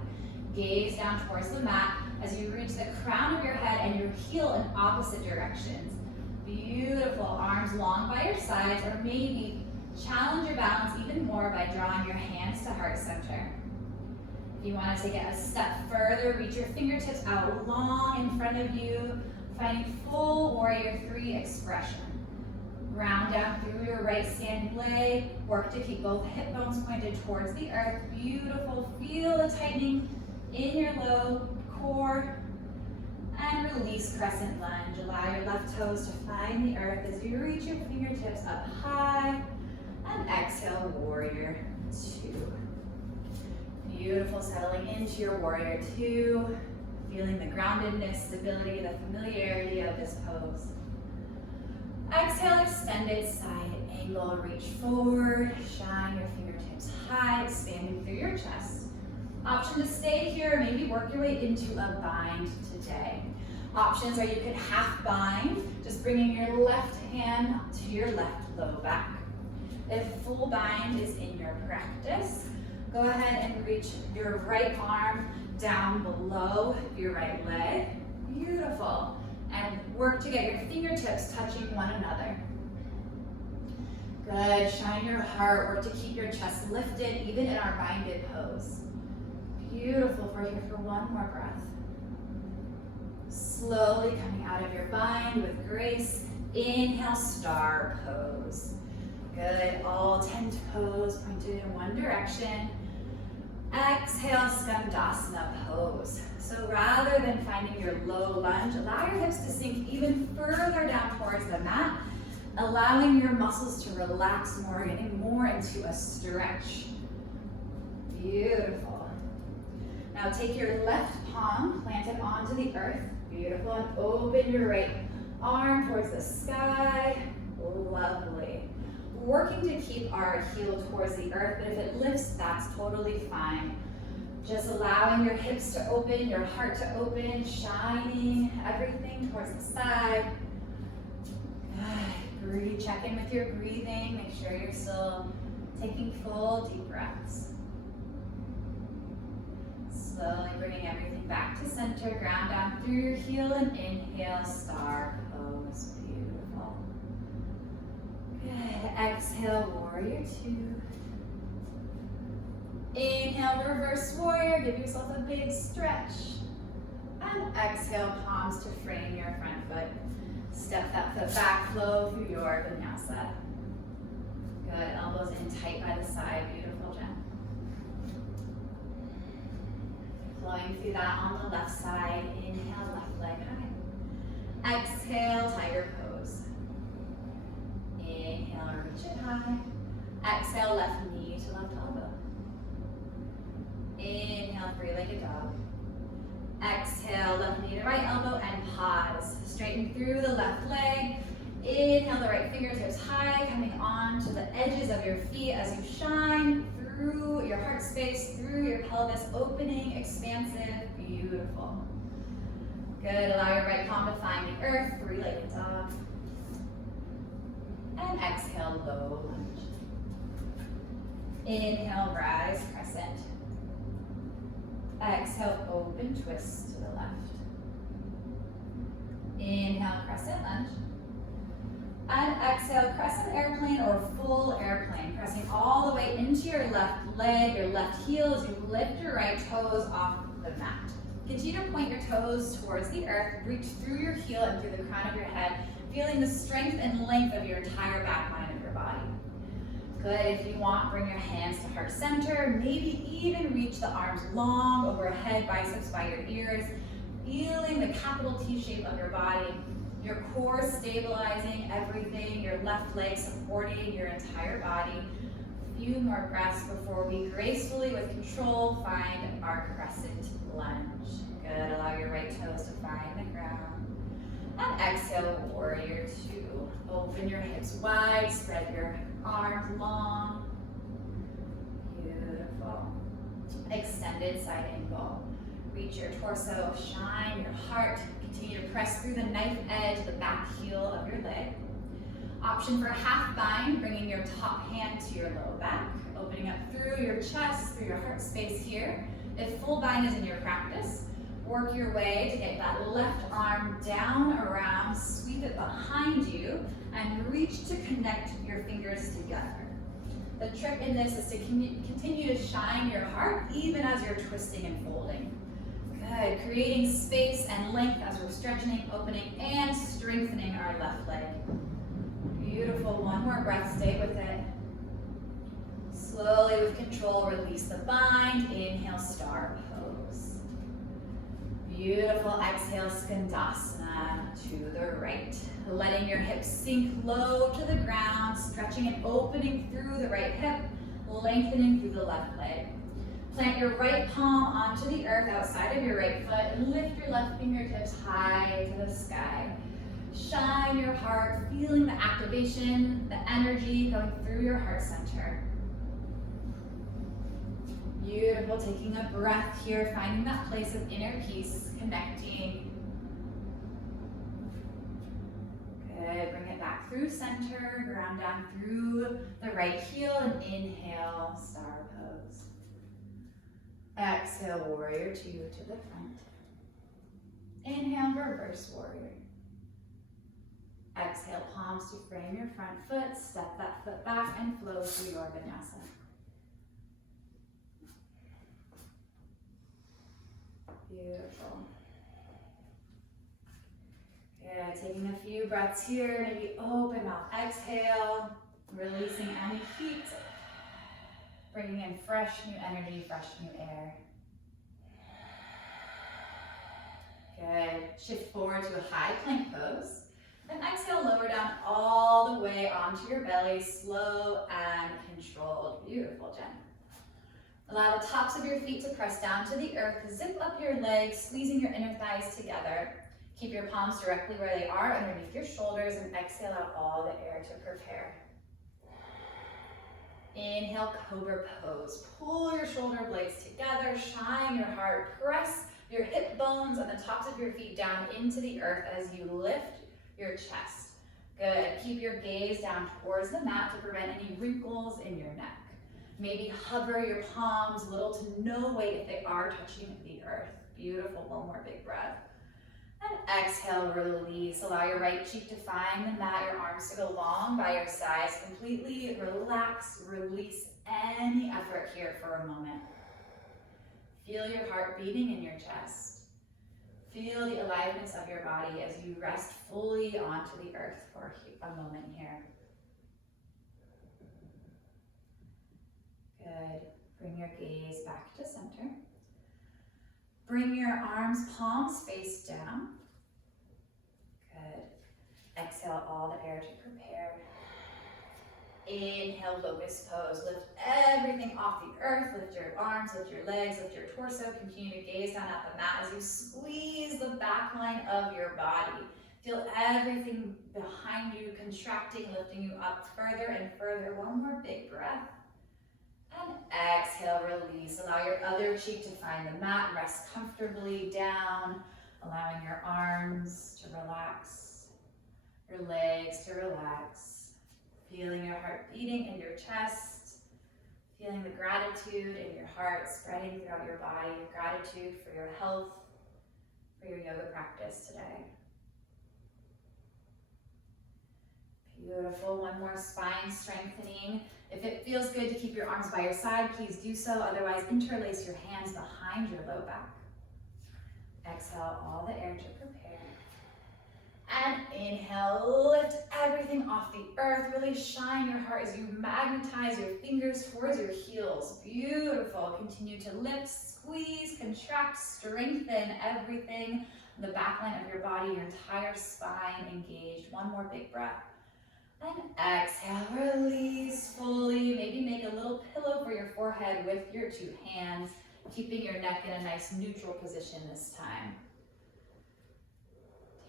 Gaze down towards the mat as you reach the crown of your head and your heel in opposite directions. Beautiful, arms long by your sides, or maybe challenge your balance even more by drawing your hands to heart center. If you want to take it a step further, reach your fingertips out long in front of you, finding full warrior 3 expression. Ground down through your right standing leg. Work to keep both hip bones pointed towards the earth. Beautiful. Feel the tightening in your low core. And release crescent lunge. Allow your left toes to find the earth as you reach your fingertips up high. And exhale, warrior 2. Beautiful, settling into your warrior 2. Feeling the groundedness, stability, the familiarity of this pose. Exhale, extended side angle, reach forward, shine your fingertips high, expanding through your chest. Option to stay here, maybe work your way into a bind today. Options are you could half bind, just bringing your left hand to your left low back. If full bind is in your practice, go ahead and reach your right arm down below your right leg. Beautiful. And work to get your fingertips touching one another. Good. Shine your heart. Work to keep your chest lifted, even in our binded pose. Beautiful. We're here for one more breath. Slowly coming out of your bind with grace. Inhale, star pose. Good. All 10 toes pointed in one direction. Exhale, Skandasana pose. So rather than finding your low lunge, allow your hips to sink even further down towards the mat, allowing your muscles to relax more, getting more into a stretch. Beautiful. Now take your left palm, plant it onto the earth. Beautiful. And open your right arm towards the sky. Lovely. Working to keep our heel towards the earth, but if it lifts, that's totally fine. Just allowing your hips to open, your heart to open, shining everything towards the side. Breathe, check in with your breathing. Make sure you're still taking full deep breaths. Slowly bringing everything back to center. Ground down through your heel and inhale, star pose. Beautiful. Good. Exhale, warrior 2. Inhale, reverse warrior. Give yourself a big stretch. And exhale, palms to frame your front foot. Step that foot back, flow through your vinyasa. Good. Elbows in tight by the side. Beautiful, Jen. Flowing through that on the left side. Inhale, left leg high. Exhale, tiger pose. Inhale, reach it high. Exhale, left knee to left elbow. Inhale, three-legged dog. Exhale, left knee to right elbow and pause. Straighten through the left leg. Inhale, the right fingertips high, coming on to the edges of your feet as you shine through your heart space, through your pelvis, opening, expansive, beautiful. Good, allow your right palm to find the earth, three-legged dog. And exhale, low lunge. Inhale, rise, crescent. Exhale, open, twist to the left. Inhale, crescent lunge. And exhale, crescent airplane or full airplane. Pressing all the way into your left leg, your left heel as you lift your right toes off the mat. Continue to point your toes towards the earth. Reach through your heel and through the crown of your head. feeling the strength and length of your entire back line of your body. Good, if you want, bring your hands to heart center, maybe even reach the arms long overhead, biceps by your ears, feeling the capital T shape of your body, your core stabilizing everything, your left leg supporting your entire body. A few more breaths before we gracefully, with control, find our Crescent Lunge. Good, allow your right toes to find the ground. And exhale, Warrior Two. Open your hips wide, spread your arms long. Beautiful. Extended side angle. Reach your torso, shine your heart. Continue to press through the knife edge, the back heel of your leg. Option for half bind, bringing your top hand to your low back, opening up through your chest, through your heart space here. If full bind is in your practice, work your way to get that left arm down, around, sweep it behind you, and reach to connect your fingers together. The trick in this is to continue to shine your heart even as you're twisting and folding. Good, creating space and length as we're stretching, opening, and strengthening our left leg. Beautiful, one more breath, stay with it. Slowly with control, release the bind, inhale, Star Pose. Beautiful, exhale, Skandasana to the right. Letting your hips sink low to the ground, stretching and opening through the right hip, lengthening through the left leg. Plant your right palm onto the earth outside of your right foot and lift your left fingertips high to the sky. Shine your heart, feeling the activation, the energy going through your heart center. Beautiful, taking a breath here, finding that place of inner peace, connecting. Good, bring it back through center, ground down through the right heel, and inhale, Star Pose. Exhale, Warrior Two to the front. Inhale, Reverse Warrior. Exhale, palms to frame your front foot, step that foot back and flow through your vinyasa. Beautiful. Good, taking a few breaths here, maybe open mouth, exhale, releasing any heat, bringing in fresh new energy, fresh new air. Good, shift forward to a high plank pose. Then exhale, lower down all the way onto your belly, slow and controlled. Beautiful, Jen. Allow the tops of your feet to press down to the earth. Zip up your legs, squeezing your inner thighs together. Keep your palms directly where they are underneath your shoulders, and exhale out all the air to prepare. Inhale, Cobra Pose. Pull your shoulder blades together, shine your heart, press your hip bones and the tops of your feet down into the earth as you lift your chest. Good, keep your gaze down towards the mat to prevent any wrinkles in your neck. Maybe hover your palms, little to no weight if they are touching the earth. Beautiful, one more big breath. And exhale, release. Allow your right cheek to find the mat, your arms to go long by your sides. Completely relax, release any effort here for a moment. Feel your heart beating in your chest. Feel the aliveness of your body as you rest fully onto the earth for a moment here. Good. Bring your gaze back to center. Bring your arms, palms face down. Good. Exhale all the air to prepare. Inhale, Locust Pose. Lift everything off the earth. Lift your arms, lift your legs, lift your torso. Continue to gaze down at the mat as you squeeze the back line of your body. Feel everything behind you contracting, lifting you up further and further. One more big breath. And exhale, release. Allow your other cheek to find the mat. Rest comfortably down, allowing your arms to relax, your legs to relax. Feeling your heart beating in your chest. Feeling the gratitude in your heart spreading throughout your body. Gratitude for your health, for your yoga practice today. Beautiful. One more spine strengthening. If it feels good to keep your arms by your side, please do so. Otherwise, interlace your hands behind your low back. Exhale all the air to prepare. And inhale, lift everything off the earth. Really shine your heart as you magnetize your fingers towards your heels. Beautiful. Continue to lift, squeeze, contract, strengthen everything. The back line of your body, your entire spine engaged. One more big breath. And exhale, release fully. Maybe make a little pillow for your forehead with your two hands, keeping your neck in a nice neutral position this time.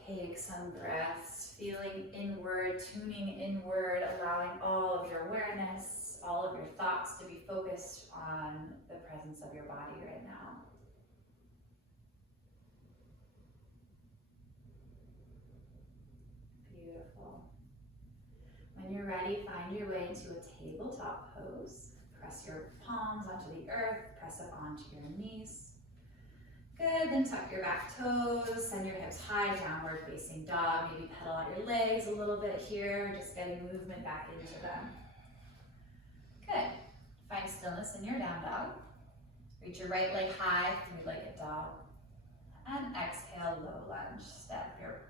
Take some breaths, feeling inward, tuning inward, allowing all of your awareness, all of your thoughts to be focused on the presence of your body right now. Beautiful. When you're ready, find your way into a tabletop pose. Press your palms onto the earth, press up onto your knees. Good, then tuck your back toes, send your hips high, downward facing dog. Maybe pedal out your legs a little bit here, just getting movement back into them. Good. Find stillness in your down dog. Reach your right leg high, three-legged dog. And exhale, low lunge. Step your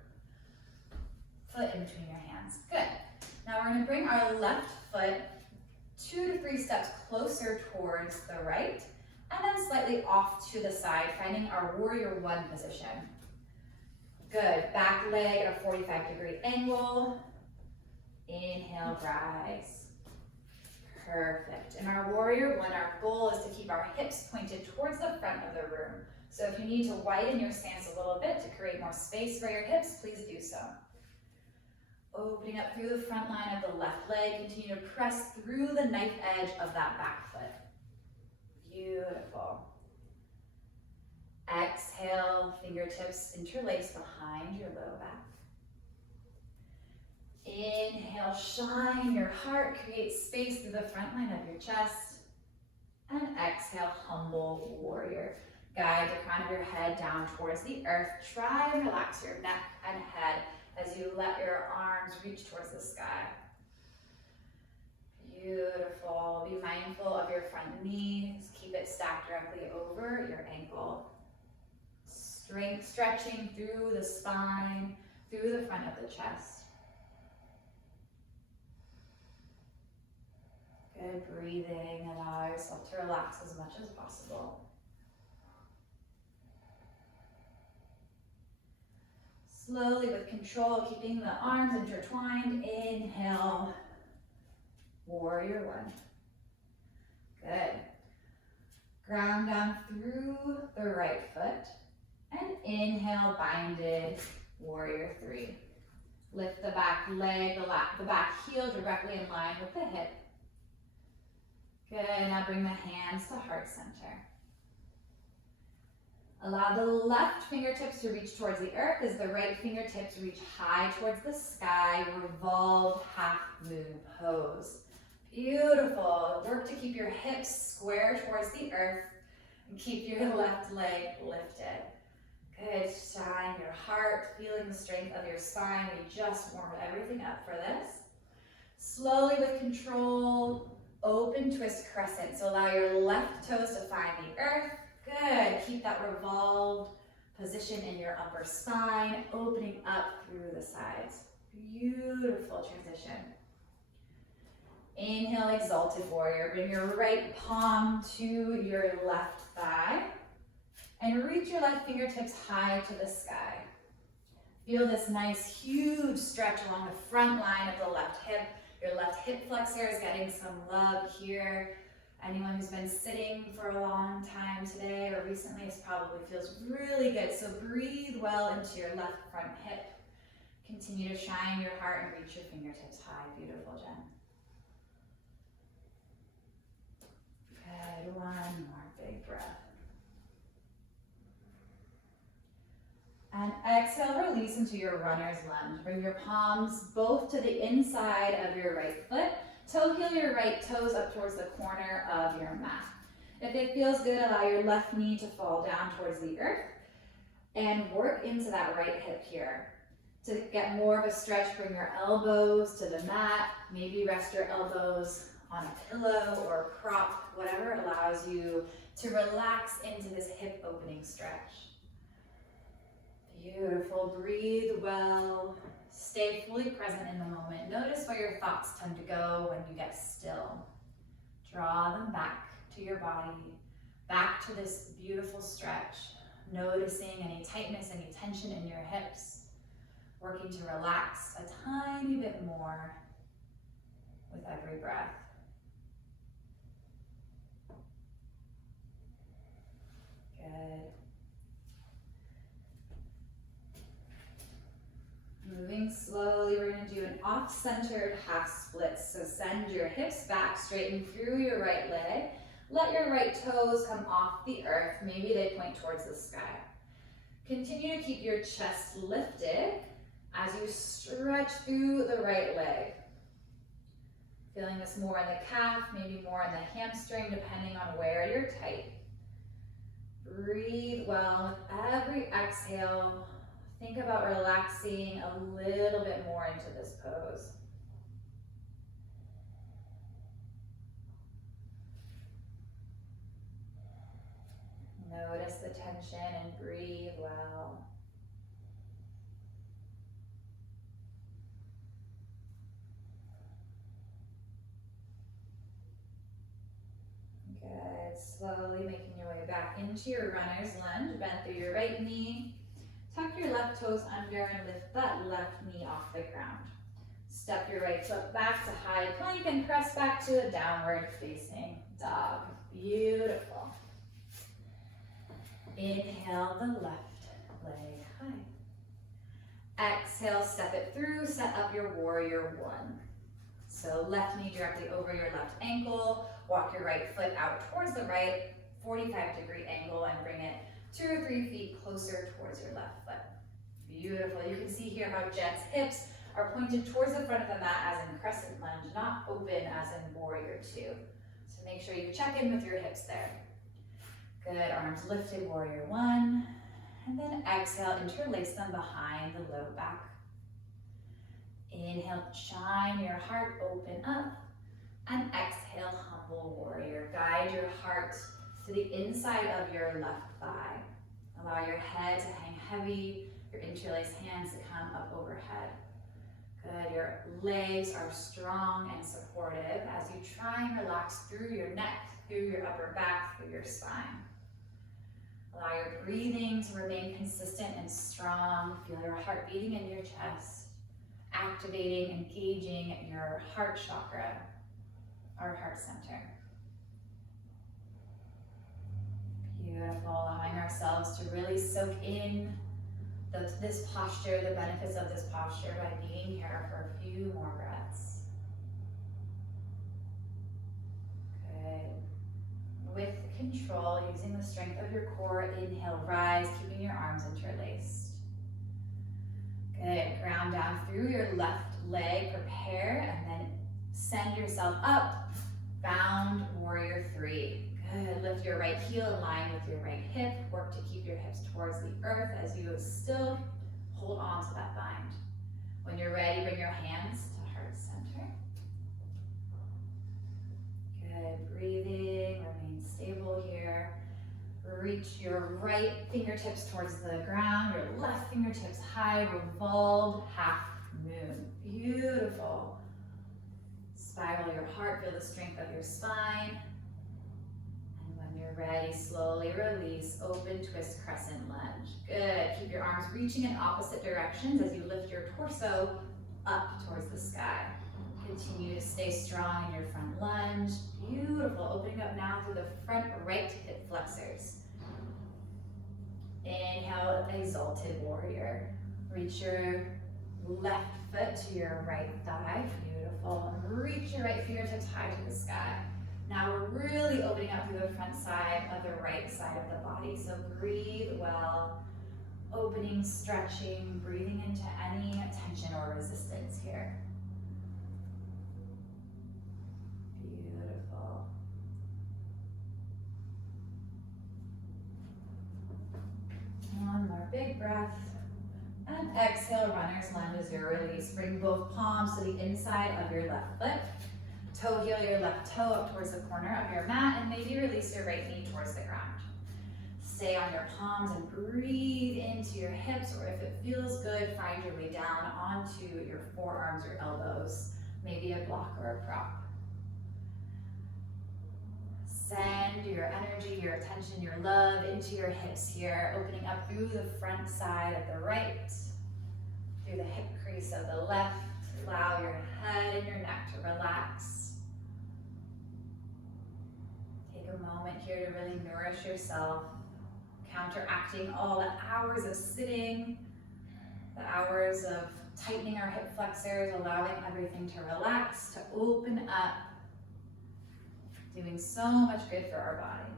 foot in between your hands. Good. Now we're going to bring our left foot 2 to 3 steps closer towards the right, and then slightly off to the side, finding our warrior one position. Good, back leg at a 45-degree angle. Inhale, rise. Perfect. In our warrior one, our goal is to keep our hips pointed towards the front of the room. So if you need to widen your stance a little bit to create more space for your hips, please do so. Opening up through the front line of the left leg, continue to press through the knife edge of that back foot. Beautiful. Exhale, fingertips interlace behind your low back. Inhale, shine your heart, create space through the front line of your chest. And exhale, humble warrior. Guide the crown of your head down towards the earth. Try and relax your neck and head as you let your arms reach towards the sky. Beautiful. Be mindful of your front knees. Keep it stacked directly over your ankle. Strength stretching through the spine, through the front of the chest. Good breathing. Allow yourself to relax as much as possible. Slowly with control, keeping the arms intertwined. Inhale. Warrior one. Good. Ground down through the right foot. And inhale, binded, warrior three. Lift the back leg, the back heel directly in line with the hip. Good, now bring the hands to heart center. Allow the left fingertips to reach towards the earth as the right fingertips reach high towards the sky. Revolve, half moon pose. Beautiful. Work to keep your hips square towards the earth and keep your left leg lifted. Good. Shine your heart, feeling the strength of your spine. We just warmed everything up for this. Slowly with control, open twist crescent. So allow your left toes to find the earth. Good. Keep that revolved position in your upper spine, opening up through the sides. Beautiful transition. Inhale, Exalted Warrior. Bring your right palm to your left thigh and reach your left fingertips high to the sky. Feel this nice, huge stretch along the front line of the left hip. Your left hip flexor is getting some love here. Anyone who's been sitting for a long time today or recently, it probably feels really good. So breathe well into your left front hip. Continue to shine your heart and reach your fingertips high. Beautiful, Jen. Good, one more big breath. And exhale, release into your runner's lunge. Bring your palms both to the inside of your right foot. Toe heel your right toes up towards the corner of your mat. If it feels good, allow your left knee to fall down towards the earth and work into that right hip here. To get more of a stretch, bring your elbows to the mat. Maybe rest your elbows on a pillow or a prop, whatever allows you to relax into this hip opening stretch. Beautiful. Breathe well. Stay fully present in the moment. Notice where your thoughts tend to go when you get still. Draw them back to your body, back to this beautiful stretch. Noticing any tightness, any tension in your hips. Working to relax a tiny bit more with every breath. Good. Moving slowly, we're going to do an off-centered half split. So send your hips back, straighten through your right leg. Let your right toes come off the earth. Maybe they point towards the sky. Continue to keep your chest lifted as you stretch through the right leg. Feeling this more in the calf, maybe more in the hamstring, depending on where you're tight. Breathe well with every exhale. Think about relaxing a little bit more into this pose. Notice the tension and breathe well. Good. Slowly making your way back into your runner's lunge. Bend through your right knee. Tuck your left toes under and lift that left knee off the ground. Step your right foot back to high plank and press back to a downward facing dog. Beautiful. Inhale the left leg high. Exhale, step it through, set up your warrior one. So left knee directly over your left ankle, walk your right foot out towards the right, 45-degree angle, and bring it 2 or 3 feet closer towards your left foot. Beautiful. You can see here how Jet's hips are pointed towards the front of the mat as in Crescent Lunge, not open as in Warrior 2. So make sure you check in with your hips there. Good. Arms lifted, Warrior 1. And then exhale, interlace them behind the low back. Inhale, shine your heart open up. And exhale, humble warrior. Guide your heart to the inside of your left thigh. Allow your head to hang heavy, your interlaced hands to come up overhead. Good, your legs are strong and supportive as you try and relax through your neck, through your upper back, through your spine. Allow your breathing to remain consistent and strong. Feel your heart beating in your chest, activating, engaging your heart chakra, our heart center. Beautiful, allowing ourselves to really soak in this posture, the benefits of this posture by being here for a few more breaths. Good. With control, using the strength of your core, inhale, rise, keeping your arms interlaced. Good, ground down through your left leg, prepare, and then send yourself up, bound warrior 3. Good, lift your right heel in line with your right hip, work to keep your hips towards the earth as you still hold on to that bind. When you're ready, bring your hands to heart center. Good, breathing, remain stable here. Reach your right fingertips towards the ground, your left fingertips high, revolved half moon. Beautiful. Spiral your heart, feel the strength of your spine. And when you're ready, slowly release, open twist crescent lunge. Good, keep your arms reaching in opposite directions as you lift your torso up towards the sky. Continue to stay strong in your front lunge. Beautiful, opening up now through the front right hip flexors. Inhale, Exalted Warrior. Reach your left foot to your right thigh. Beautiful. And reach your right fingertips high to the sky. Now we're really opening up through the front side of the right side of the body. So breathe well. Opening, stretching, breathing into any tension or resistance here. Beautiful. One more big breath. And exhale, runner's lunge as you release. Bring both palms to the inside of your left foot. Toe heel your left toe up towards the corner of your mat, and maybe release your right knee towards the ground. stay on your palms and breathe into your hips, or if it feels good, find your way down onto your forearms or elbows, maybe a block or a prop. Send your energy, your attention, your love into your hips here, opening up through the front side of the right, through the hip crease of the left. Allow your head and your neck to relax. Take a moment here to really nourish yourself, counteracting all the hours of sitting, the hours of tightening our hip flexors, allowing everything to relax, to open up, doing so much good for our body.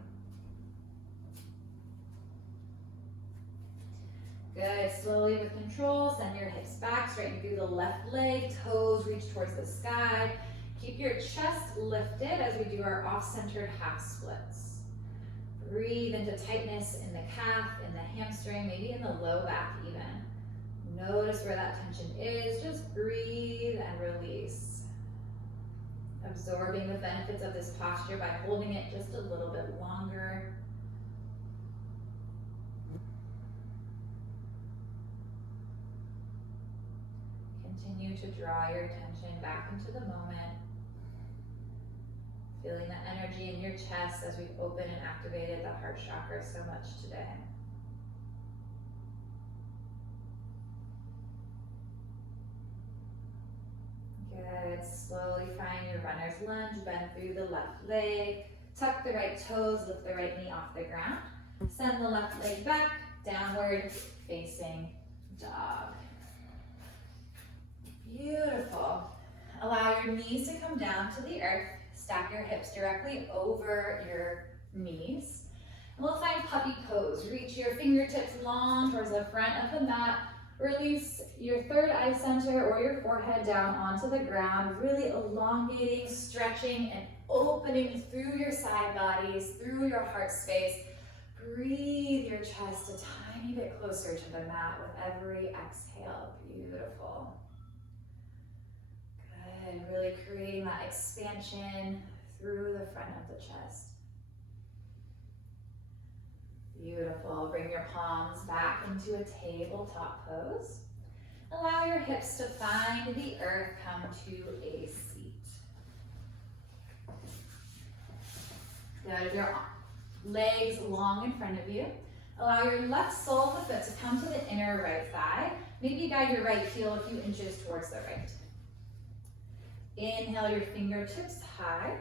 Good, slowly with control, send your hips back, straighten through the left leg, toes reach towards the sky. Keep your chest lifted as we do our off-centered half splits. Breathe into tightness in the calf, in the hamstring, maybe in the low back even. Notice where that tension is, just breathe and release. Absorbing the benefits of this posture by holding it just a little bit longer. Continue to draw your attention back into the moment. Feeling the energy in your chest as we've opened and activated the heart chakra so much today. Good. Slowly find your runner's lunge. Bend through the left leg. Tuck the right toes. Lift the right knee off the ground. Send the left leg back. Downward facing dog. Beautiful. Allow your knees to come down to the earth. Stack your hips directly over your knees. And we'll find puppy pose. Reach your fingertips long towards the front of the mat. Release your third eye center or your forehead down onto the ground, really elongating, stretching, and opening through your side bodies, through your heart space. Breathe your chest a tiny bit closer to the mat with every exhale. Beautiful. Good. Really creating that expansion through the front of the chest. Beautiful. Bring your palms back into a tabletop pose. Allow your hips to find the earth, come to a seat. Good. Your legs long in front of you. Allow your left sole of the foot to come to the inner right thigh. Maybe guide your right heel a few inches towards the right. Inhale your fingertips high.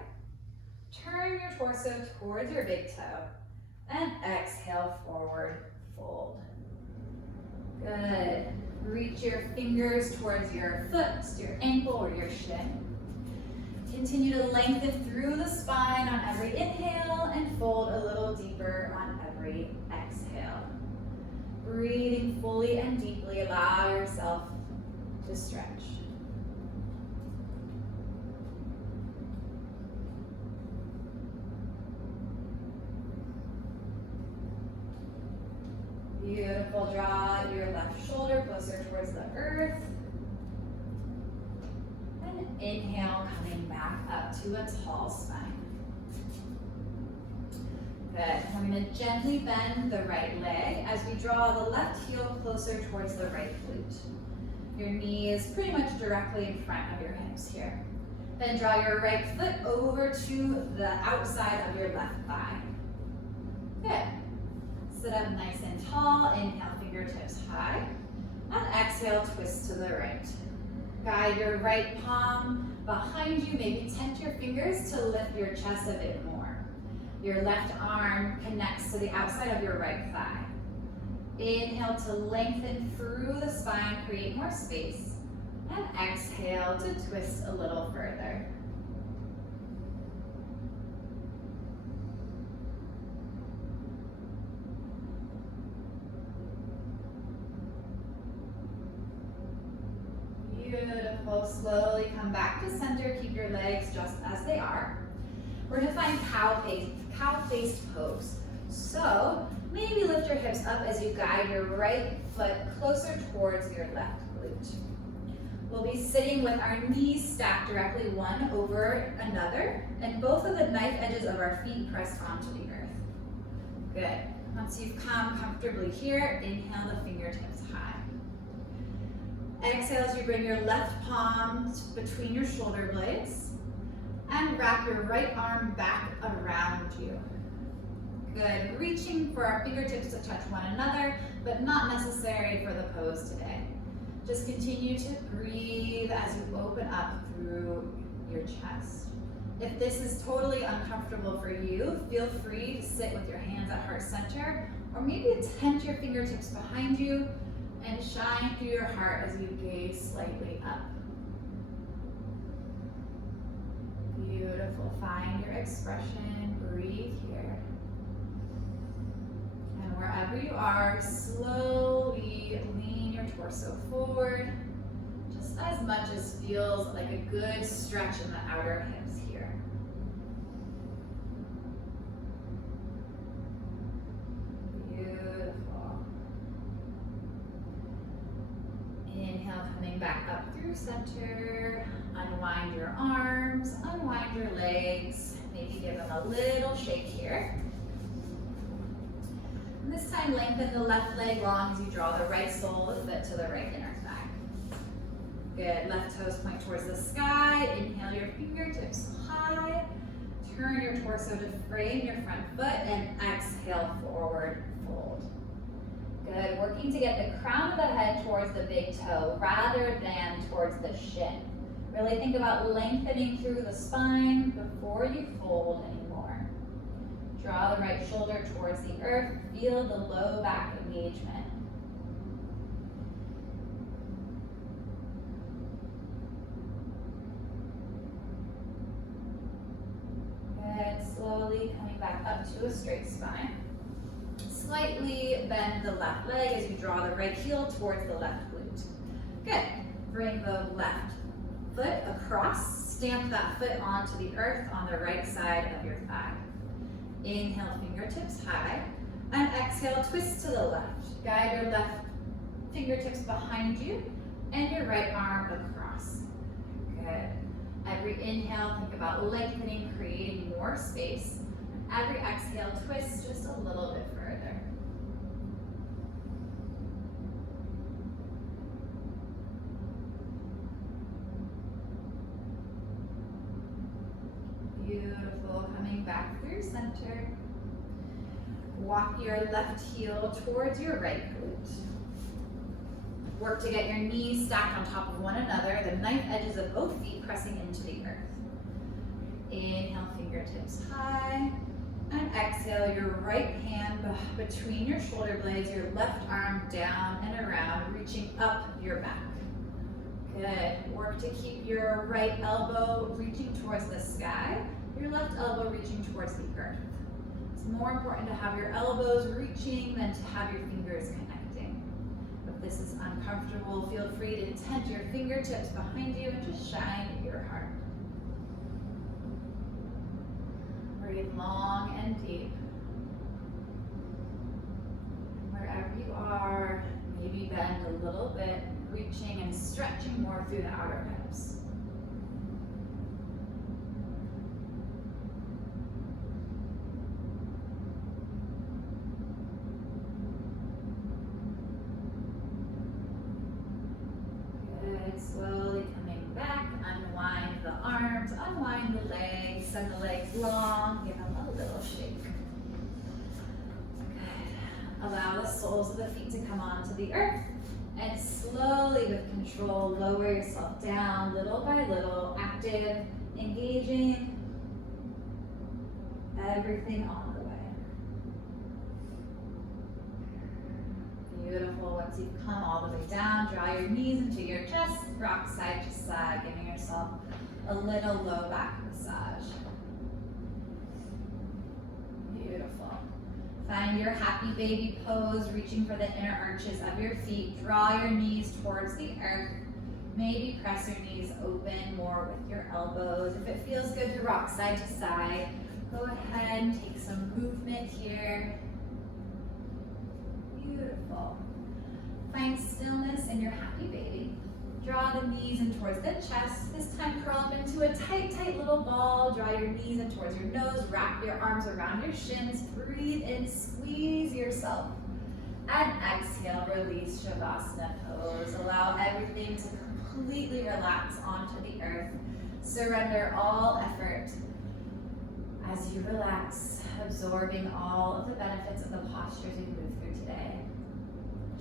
Turn your torso towards your big toe. And exhale, forward fold. Good. Reach your fingers towards your foot, your ankle, or your shin. Continue to lengthen through the spine on every inhale and fold a little deeper on every exhale. Breathing fully and deeply, allow yourself to stretch. Beautiful. Draw your left shoulder closer towards the earth. And inhale, coming back up to a tall spine. Good. We're going to gently bend the right leg as we draw the left heel closer towards the right glute. Your knee is pretty much directly in front of your hips here. Then draw your right foot over to the outside of your left thigh. Good. Sit up nice and tall. Inhale, fingertips high. And exhale, twist to the right. Guide your right palm behind you. Maybe tempt your fingers to lift your chest a bit more. Your left arm connects to the outside of your right thigh. Inhale to lengthen through the spine, create more space. And exhale to twist a little further. Beautiful. Slowly come back to center. Keep your legs just as they are. We're going to find cow-faced pose. So maybe lift your hips up as you guide your right foot closer towards your left glute. We'll be sitting with our knees stacked directly one over another, and both of the knife edges of our feet pressed onto the earth. Good. Once you've come comfortably here, inhale the fingertips high. Exhale as you bring your left palm between your shoulder blades and wrap your right arm back around you. Good, reaching for our fingertips to touch one another, but not necessary for the pose today. Just continue to breathe as you open up through your chest. If this is totally uncomfortable for you, feel free to sit with your hands at heart center, or maybe tent your fingertips behind you and shine through your heart as you gaze slightly up. Beautiful, find your expression, breathe here. And wherever you are, slowly lean your torso forward, just as much as feels like a good stretch in the outer hips here. Beautiful. Inhale, coming back up through center. Unwind your arms, unwind your legs. Maybe give them a little shake here. And this time, lengthen the left leg long as you draw the right sole of the foot to the right inner thigh. Good, left toes point towards the sky. Inhale your fingertips high. Turn your torso to frame your front foot and exhale forward fold. Good, working to get the crown of the head towards the big toe rather than towards the shin. Really think about lengthening through the spine before you fold anymore. Draw the right shoulder towards the earth. Feel the low back engagement. Good, slowly coming back up to a straight spine. Slightly bend the left leg as you draw the right heel towards the left glute. Good, bring the left foot across, stamp that foot onto the earth on the right side of your thigh. Inhale, fingertips high, and exhale, twist to the left. Guide your left fingertips behind you and your right arm across. Good. Every inhale, think about lengthening, creating more space. Every exhale, twist just a little bit further. Beautiful, coming back through center. Walk your left heel towards your right glute. Work to get your knees stacked on top of one another, the knife edges of both feet pressing into the earth. Inhale, fingertips high, and exhale, your right hand between your shoulder blades, your left arm down and around, reaching up your back. Good. Work to keep your right elbow reaching towards the sky, your left elbow reaching towards the earth. It's more important to have your elbows reaching than to have your fingers connecting. If this is uncomfortable, feel free to tent your fingertips behind you and just shine your heart. Breathe long and deep. Wherever you are, maybe bend a little bit, reaching and stretching more through the outer hips. Good, slowly coming back, unwind the arms, unwind the legs, send the legs long, give them a little shake. Good, allow the soles of the feet to come onto the earth. And slowly, with control, lower yourself down little by little, active, engaging, everything on the way. Beautiful. Once you've come all the way down, draw your knees into your chest, rock side to side, giving yourself a little low back massage. Beautiful. Find your happy baby pose, reaching for the inner arches of your feet. Draw your knees towards the earth. Maybe press your knees open more with your elbows. If it feels good to rock side to side, go ahead and take some movement here. Beautiful. Find stillness in your happy baby. Draw the knees in towards the chest. This time curl up into a tight, tight little ball. Draw your knees in towards your nose. Wrap your arms around your shins. Breathe in, squeeze yourself. And exhale, release Shavasana pose. Allow everything to completely relax onto the earth. Surrender all effort as you relax, absorbing all of the benefits of the postures we moved through today.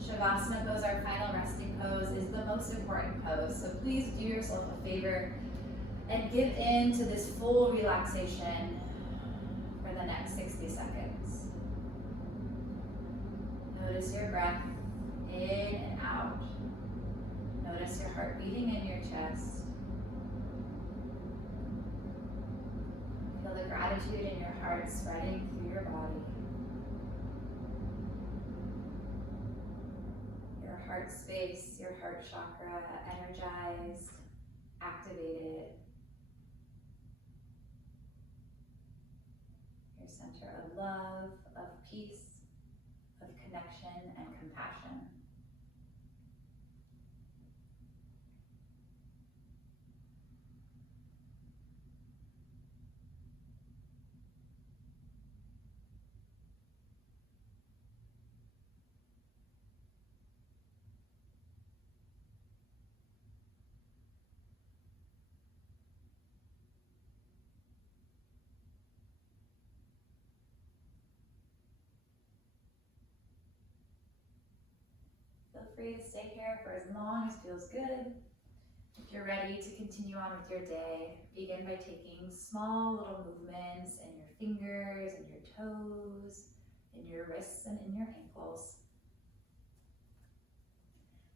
Shavasana pose, our final resting pose, is the most important pose. So please do yourself a favor and give in to this full relaxation for the next 60 seconds. Notice your breath in and out. Notice your heart beating in your chest. Feel the gratitude in your heart spreading through your body. Your heart space, your heart chakra, energized, activated. Your center of love, of peace, of connection and compassion. Feel free to stay here for as long as feels good. If you're ready to continue on with your day, begin by taking small little movements in your fingers, in your toes, in your wrists, and in your ankles.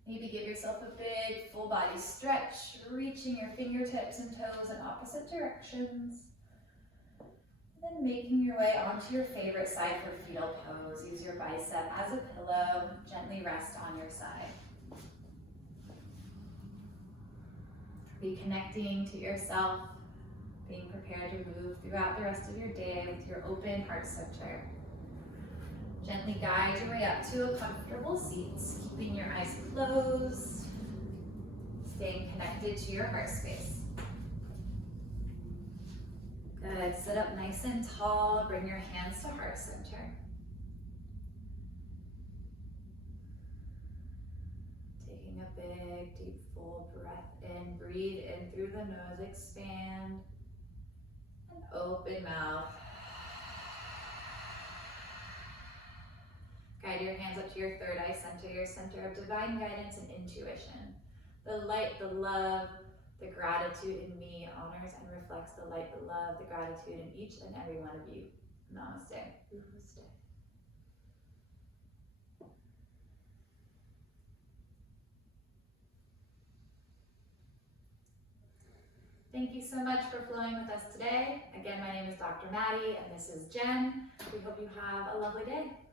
Maybe give yourself a big full body stretch, reaching your fingertips and toes in opposite directions. Then making your way onto your favorite side for Fetal Pose. Use your bicep as a pillow. Gently rest on your side. Reconnecting to yourself, being prepared to move throughout the rest of your day with your open heart center. Gently guide your way up to a comfortable seat, keeping your eyes closed, staying connected to your heart space. Good, sit up nice and tall, bring your hands to heart center. Taking a big, deep, full breath in, breathe in through the nose, expand, and open mouth. Guide your hands up to your third eye center, your center of divine guidance and intuition. The light, the love, the gratitude in me honors and reflects the light, the love, the gratitude in each and every one of you. Namaste. Namaste. Thank you so much for flowing with us today. Again, my name is Dr. Maddie, and this is Jen. We hope you have a lovely day.